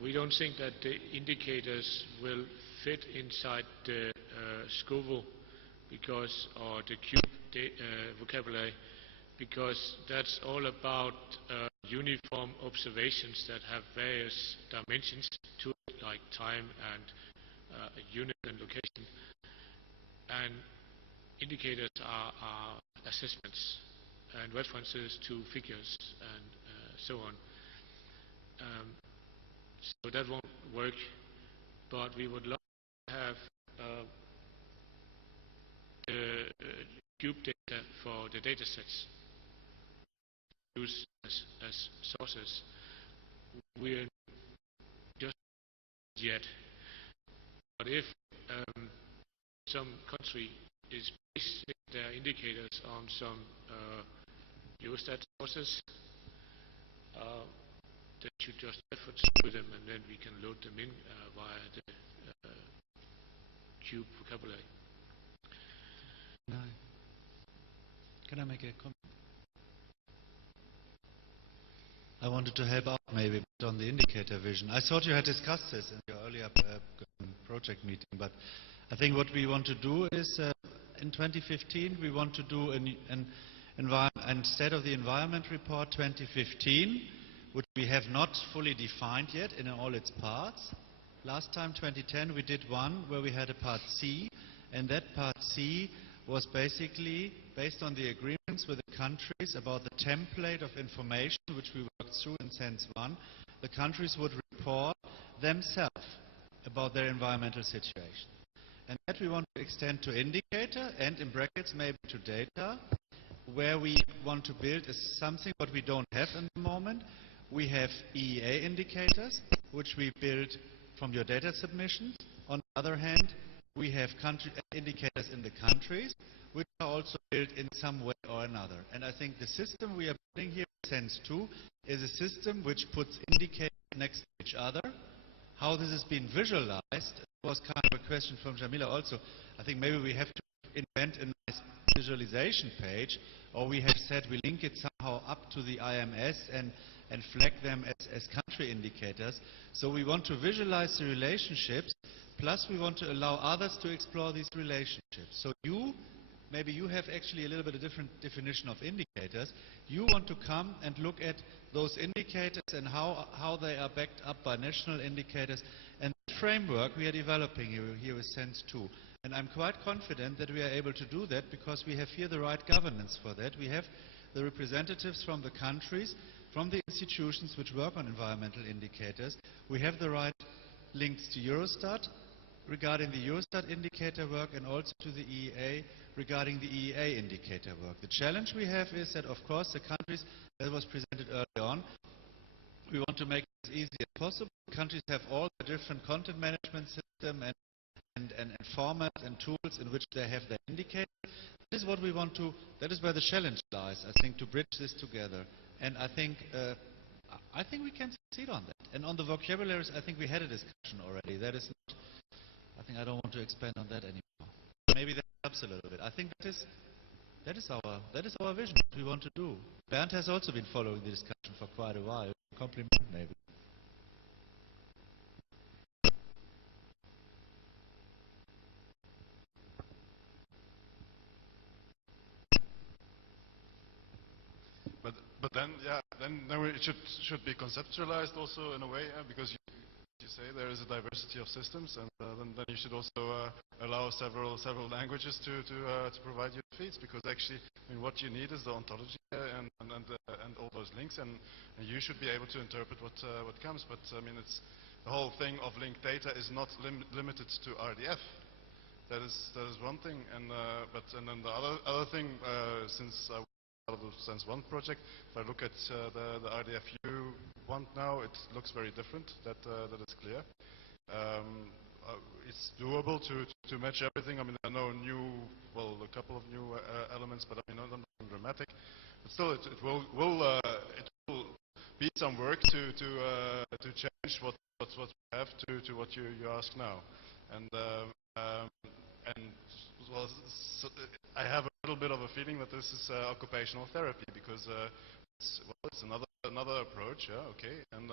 We don't think that the indicators will fit inside the SCOVO because, or the cube vocabulary, because that's all about uniform observations that have various dimensions to it, like time and unit and location. And indicators are assessments and references to figures and so on. So that won't work, but we would love to have the cube data for the data sets used as sources. We're just yet. But if some country is basing their indicators on some Eurostat sources, they should just reference to them, and then we can load them in via the cube vocabulary. Can I make a comment? I wanted to help out maybe a bit on the indicator vision. I thought you had discussed this in your earlier project meeting, but I think what we want to do is in 2015 we want to do an State of the Environment Report 2015, which we have not fully defined yet in all its parts. Last time, 2010, we did one where we had a part C, and that part C was basically based on the agreements with the countries about the template of information which we worked through in Sense 1. The countries would report themselves about their environmental situation. And that we want to extend to indicator and in brackets maybe to data, where we want to build is something what we don't have in the moment. We have EEA indicators, which we build from your data submissions. On the other hand, we have country indicators in the countries, which are also built in some way or another. And I think the system we are building here, Sense 2, is a system which puts indicators next to each other. How this has been visualized was kind of a question from Jamila also. I think maybe we have to invent a nice visualization page, or we have said we link it somehow up to the IMS and flag them as country indicators. So we want to visualize the relationships, plus we want to allow others to explore these relationships. So maybe you have actually a little bit of different definition of indicators. You want to come and look at those indicators and how they are backed up by national indicators. And the framework we are developing here with Sense 2. And I'm quite confident that we are able to do that because we have here the right governance for that. We have the representatives from the countries, from the institutions which work on environmental indicators. We have the right links to Eurostat, regarding the Eurostat indicator work and also to the EEA regarding the EEA indicator work. The challenge we have is that, of course, the countries, that was presented early on, we want to make it as easy as possible. Countries have all the different content management system and formats and tools in which they have their indicators. That is what we want to, that is where the challenge lies, I think, to bridge this together. And I think we can succeed on that. And on the vocabularies, I think we had a discussion already. That is not, I think I don't want to expand on that anymore. Maybe that helps a little bit. I think that is our vision, what we want to do. Bernd has also been following the discussion for quite a while. Compliment maybe. But then, yeah, then it should be conceptualized also in a way, because you say there is a diversity of systems, and then you should also allow several languages to provide you feeds, because actually, I mean, what you need is the ontology and all those links, and you should be able to interpret what comes. But I mean, it's the whole thing of linked data is not limited to RDF. That is one thing, and then the other thing, since I out of the Sense 1 project, if I look at the RDFU one now, it looks very different. That is clear. It's doable to match everything. I mean, there are a couple of new elements, but I mean, not dramatic. But still, it will be some work to change what we have to what you ask now, and well, I have a little bit of a feeling that this is occupational therapy, because it's another approach, yeah, okay. And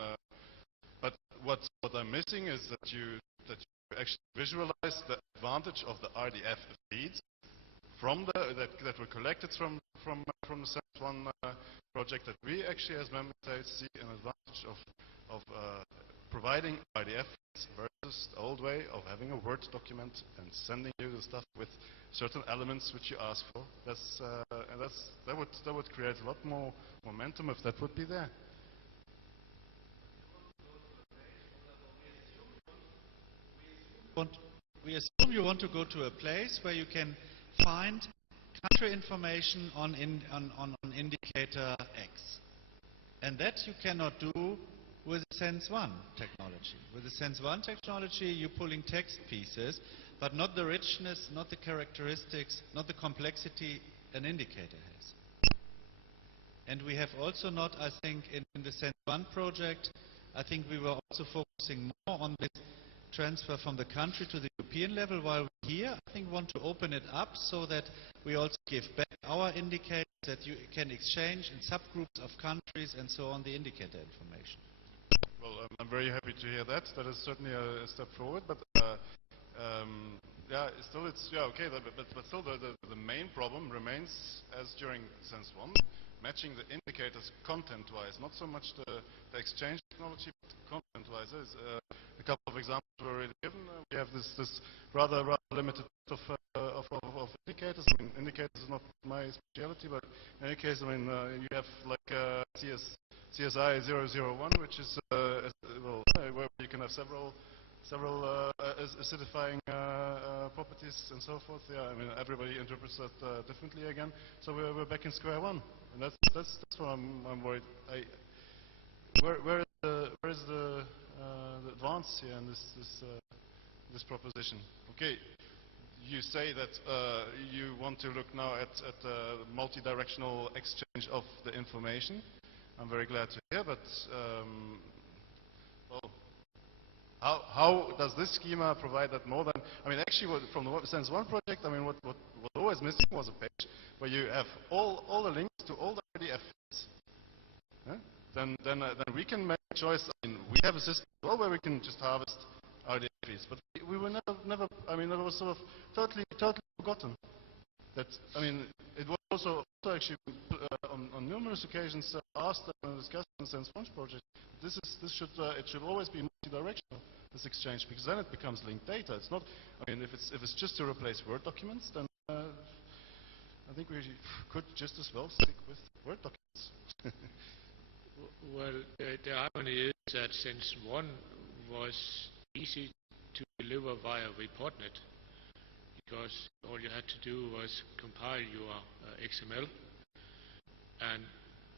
but what I'm missing is that you actually visualize the advantage of the RDF feeds from that were collected from the Sense 1 project, that we actually as member states see an advantage of providing RDF versus the old way of having a Word document and sending you the stuff with certain elements which you ask for. That would create a lot more momentum if that would be there. We assume you want to go to a place where you can find country information on indicator X. And that you cannot do with the Sense 1 technology. With the Sense 1 technology, you're pulling text pieces, but not the richness, not the characteristics, not the complexity an indicator has. And we have also not, I think, in the Sense 1 project, I think we were also focusing more on this transfer from the country to the European level, while we here, I think, want to open it up so that we also give back our indicators, that you can exchange in subgroups of countries and so on the indicator information. Well, I'm very happy to hear that. That is certainly a step forward, but yeah, still it's okay. But still, the main problem remains, as during Sense 1, matching the indicators content-wise, not so much the exchange technology, but content-wise. A couple of examples were already given. We have this rather limited of indicators. I mean, indicators is not my specialty, but in any case, I mean, you have like CSI 001, which is where you can have several acidifying properties and so forth. Yeah, I mean, everybody interprets that differently again. So we're back in square one, and that's why I'm worried. Where is the advance here in this proposition? Okay, you say that you want to look now at multi-directional exchange of the information. I'm very glad to hear, but well, how does this schema provide that more than? I mean, actually, from the Sense 1 project, I mean, what was always missing was a page where you have all the links to all the RDF feeds. Yeah? Then we can make a choice. I mean, we have a system as well where we can just harvest RDF feeds, but we were never. I mean, that was sort of totally forgotten. That, I mean, it was also actually on numerous occasions asked and discussed in the Sense 1 project. It should always be multi-directional, this exchange, because then it becomes linked data. It's not. I mean, if it's just to replace Word documents, then I think we could just as well stick with Word documents. Well, the irony is that Sense 1 was easy to deliver via ReportNet, because all you had to do was compile your XML and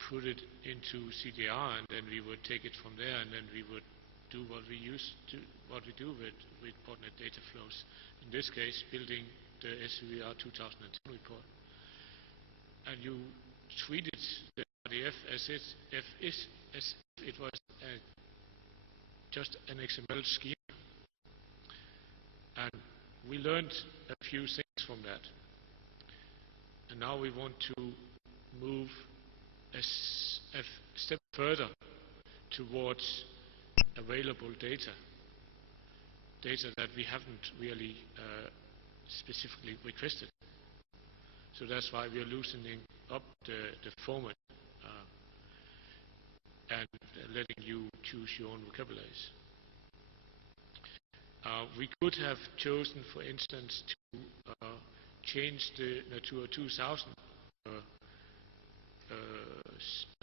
put it into CDR, and then we would take it from there, and then we would do what we do with ReportNet data flows. In this case, building the SUVR 2010 report. And you treated the RDF as if it was just an XML schema. And we learned a few things from that. And now we want to move a step further towards available data that we haven't really specifically requested. So that's why we are loosening up the format and letting you choose your own vocabularies. We could have chosen, for instance, to change the Natura 2000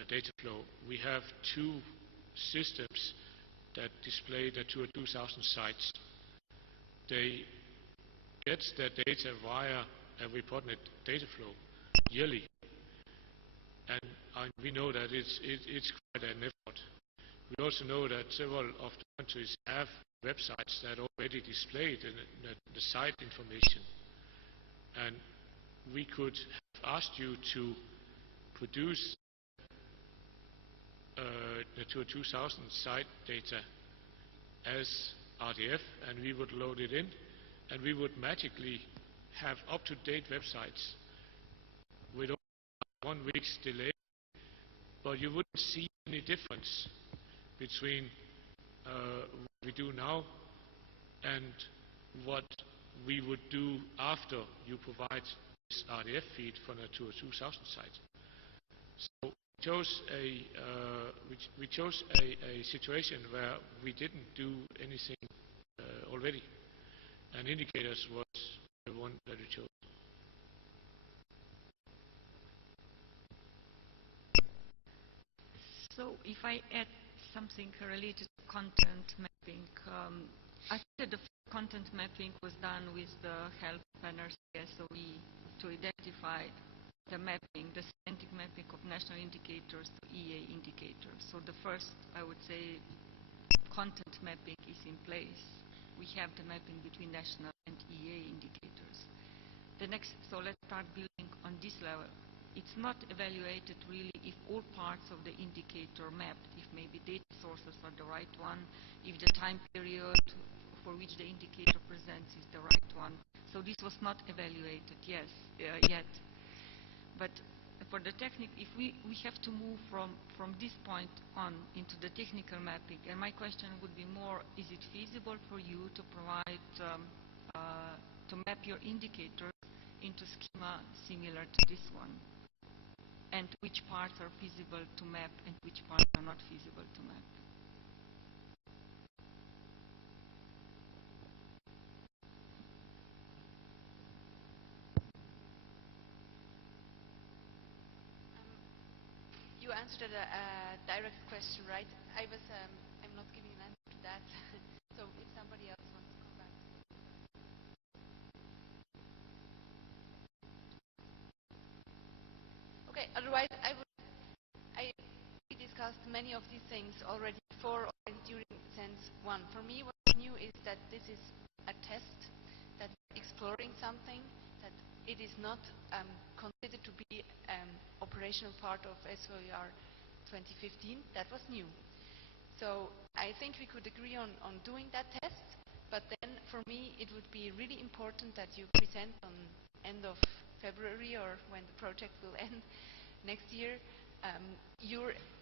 data flow. We have two systems that display the Natura 2000 sites. They get their data via a ReportNet data flow yearly, and we know that it's quite an effort. We also know that several of the countries have websites that already display the site information, and we could have asked you to produce Natura 2000 site data as RDF, and we would load it in, and we would magically have up-to-date websites with 1 week's delay, but you wouldn't see any difference between what we do now and what we would do after you provide this RDF feed for Natura 2000 site. So we chose a situation where we didn't do anything already, and Indicators was the one that we chose. So if I add something related to content mapping, I think that the content mapping was done with the help of NRC SOE to identify the mapping, the semantic mapping of national indicators to EEA indicators. So the first, I would say, content mapping is in place. We have the mapping between national and EEA indicators. The next, so let's start building on this level. It's not evaluated really if all parts of the indicator mapped, if maybe data sources are the right one, if the time period for which the indicator presents is the right one. So this was not evaluated yet. But for the technique, if we have to move from this point on into the technical mapping, and my question would be more, is it feasible for you to provide, to map your indicators into schema similar to this one? And which parts are feasible to map and which parts are not feasible to map? You answered a direct question, right? I'm not giving an answer to that. So if somebody else wants to come back. Okay, otherwise we discussed many of these things already before or during Sense 1. For me, what's new is that this is a test, that we're exploring something, that it is not considered to be operational part of SOER 2015. That was new. So I think we could agree on doing that test, but then for me it would be really important that you present on end of February or when the project will end next year,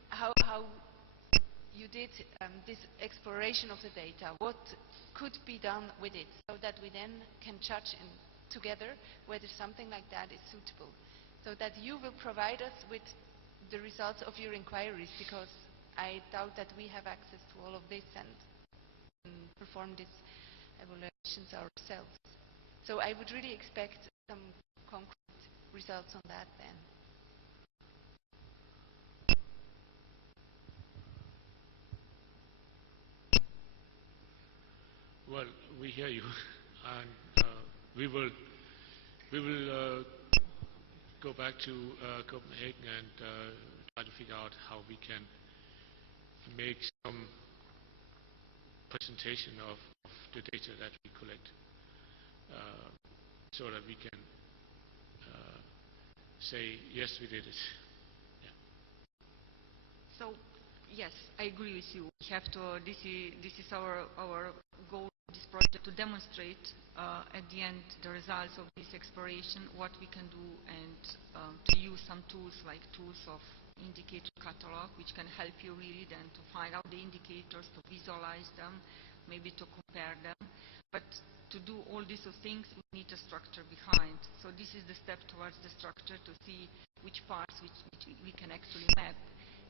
how you did this exploration of the data, what could be done with it, so that we then can judge together whether something like that is suitable. So that you will provide us with the results of your inquiries, because I doubt that we have access to all of this and perform these evaluations ourselves. So I would really expect some concrete results on that then. Well, we hear you, and we will go back to Copenhagen and try to figure out how we can make some presentation of the data that we collect, so that we can say yes, we did it. Yeah. So yes, I agree with you. We have to. This is our goal of this project, to demonstrate at the end the results of this exploration, what we can do, and to use some tools like tools of indicator catalog, which can help you really then to find out the indicators, to visualize them, maybe to compare them. But to do all these things, we need a structure behind. So this is the step towards the structure, to see which parts which we can actually map.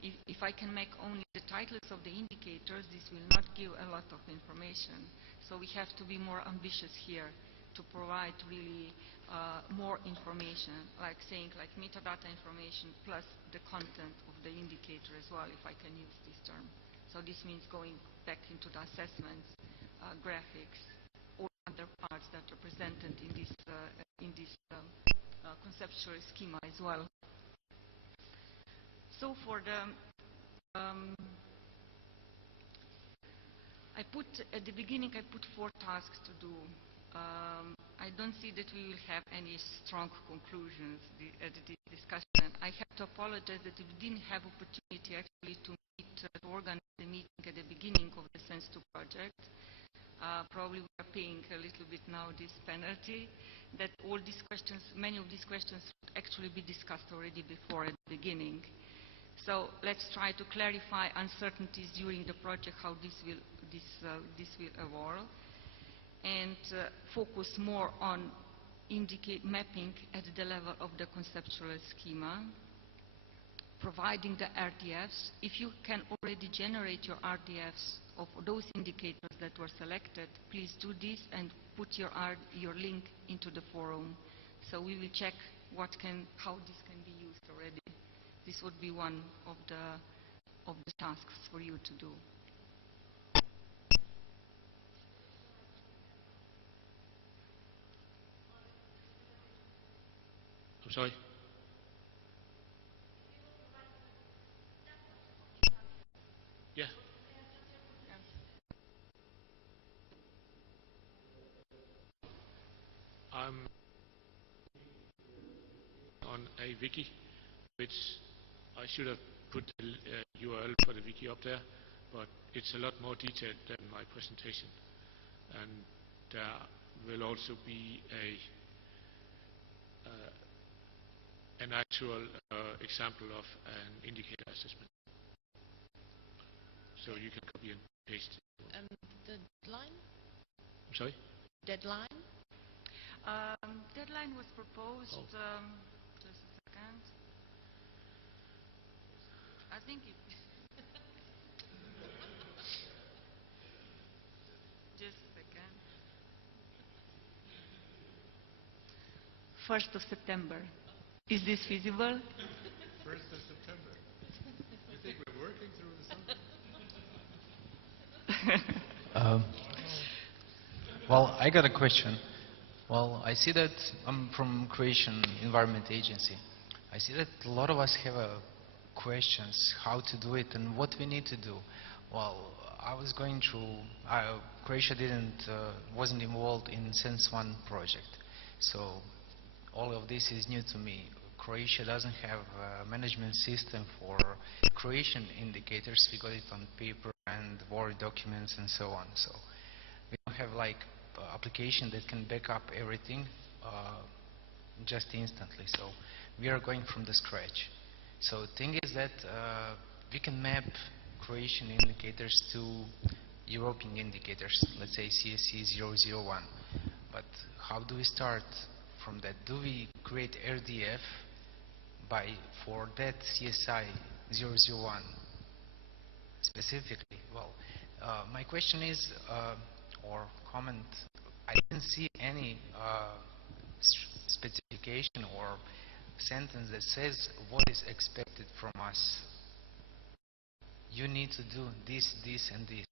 If I can make only the titles of the indicators, this will not give a lot of information. So we have to be more ambitious here to provide really more information, like saying like metadata information plus the content of the indicator as well, if I can use this term. So this means going back into the assessments, graphics, all other parts that are presented in this conceptual schema as well. So for the, at the beginning I put 4 tasks to do. I don't see that we will have any strong conclusions at this discussion. I have to apologize that we didn't have opportunity actually to meet, to organize the meeting at the beginning of the Sense2 project. Probably we are paying a little bit now this penalty, that all these questions, many of these questions actually be discussed already before at the beginning. So let's try to clarify uncertainties during the project, how this will evolve, and focus more on mapping at the level of the conceptual schema, providing the RDFs. If you can already generate your RDFs of those indicators that were selected, please do this and put your link into the forum. So we will check how this can be used already. This would be one of the tasks for you to do. I'm sorry? Yeah. I'm on a wiki, which I should have put the URL for the wiki up there, but it's a lot more detailed than my presentation. And there will also be an actual example of an indicator assessment. So you can copy and paste it. And the deadline? I'm sorry? Deadline? Deadline was proposed, just a second. I think it... just a second. 1st of September. Is this feasible? 1st of September. You think we're working through the summer? Well, I got a question. Well, I see that I'm from Croatian Environment Agency. I see that a lot of us have questions how to do it and what we need to do. Well, I was going through, Croatia wasn't involved in Sense1 project, so all of this is new to me. Croatia doesn't have a management system for Croatian indicators. We got it on paper and Word documents and so on. So we don't have like application that can back up everything just instantly. So we are going from the scratch. So the thing is that we can map Croatian indicators to European indicators, let's say CSC 001. But how do we start from that? Do we create RDF for that CSI 001 specifically? Well, my question is, or comment, I didn't see any specification or sentence that says what is expected from us. You need to do this, this, and this.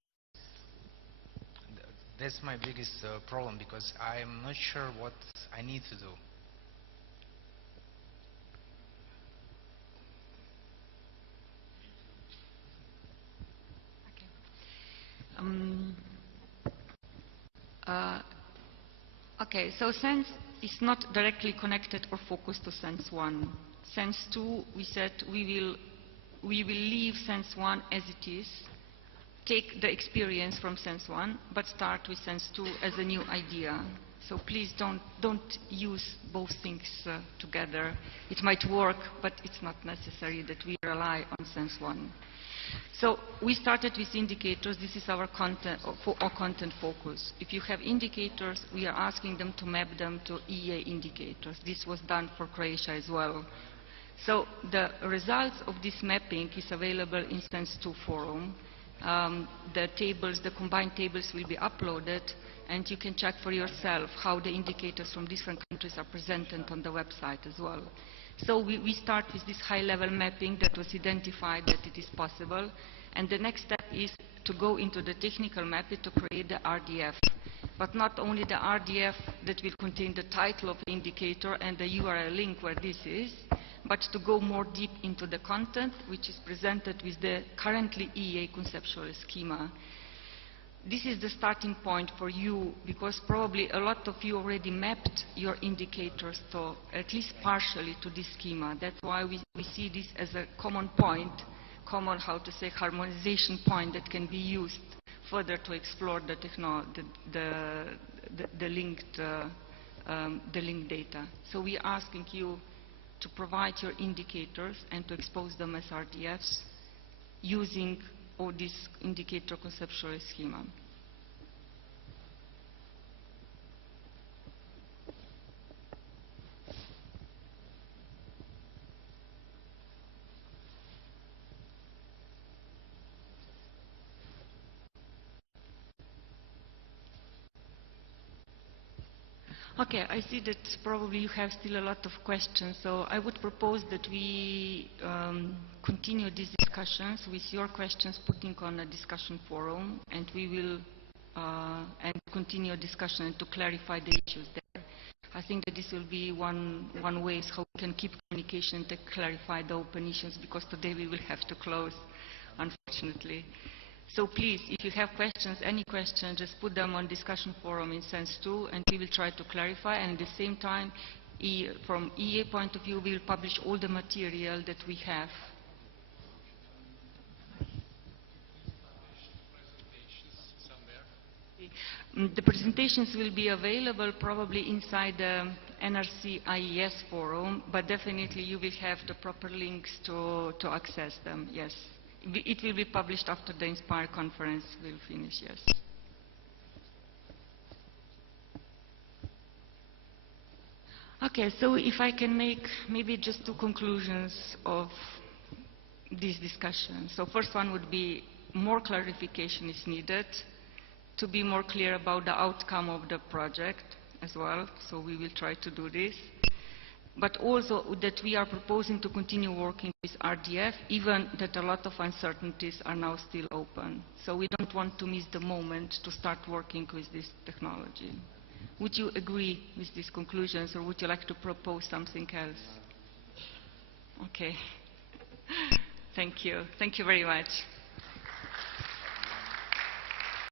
That's my biggest problem, because I'm not sure what I need to do. Um, okay, so sense is not directly connected or focused to sense 1. Sense 2, we said we will leave sense 1 as it is, take the experience from sense 1, but start with sense 2 as a new idea. So please don't use both things together. It might work, but it's not necessary that we rely on sense 1. So we started with indicators. This is our content focus. If you have indicators, we are asking them to map them to EEA indicators. This was done for Croatia as well. So the results of this mapping is available in Sense 2 forum. The tables, the combined tables will be uploaded, and you can check for yourself how the indicators from different countries are presented on the website as well. So we start with this high-level mapping that was identified that it is possible, and the next step is to go into the technical mapping to create the RDF. But not only the RDF that will contain the title of the indicator and the URL link where this is, but to go more deep into the content, which is presented with the currently EEA conceptual schema. This is the starting point for you, because probably a lot of you already mapped your indicators to, at least partially, to this schema. That's why we see this as a common point, harmonization point that can be used further to explore the linked data. So we are asking you to provide your indicators and to expose them as RDFs using all this indicator conceptual schema. Okay, I see that probably you have still a lot of questions, so I would propose that we continue these discussions with your questions putting on a discussion forum, and we will and continue discussion to clarify the issues there. I think that this will be one way how we can keep communication to clarify the open issues, because today we will have to close, unfortunately. So please, if you have questions, any questions, just put them on discussion forum in Sense 2, and we will try to clarify. And at the same time, from EEA point of view, we will publish all the material that we have. The presentations will be available probably inside the NRC IES forum, but definitely you will have the proper links to access them, yes. It will be published after the Inspire conference will finish, yes. Okay, so if I can make maybe just 2 conclusions of this discussion. So first one would be more clarification is needed to be more clear about the outcome of the project as well. So we will try to do this. But also that we are proposing to continue working with RDF, even that a lot of uncertainties are now still open. So we don't want to miss the moment to start working with this technology. Would you agree with these conclusions, or would you like to propose something else? Okay. Thank you. Thank you very much.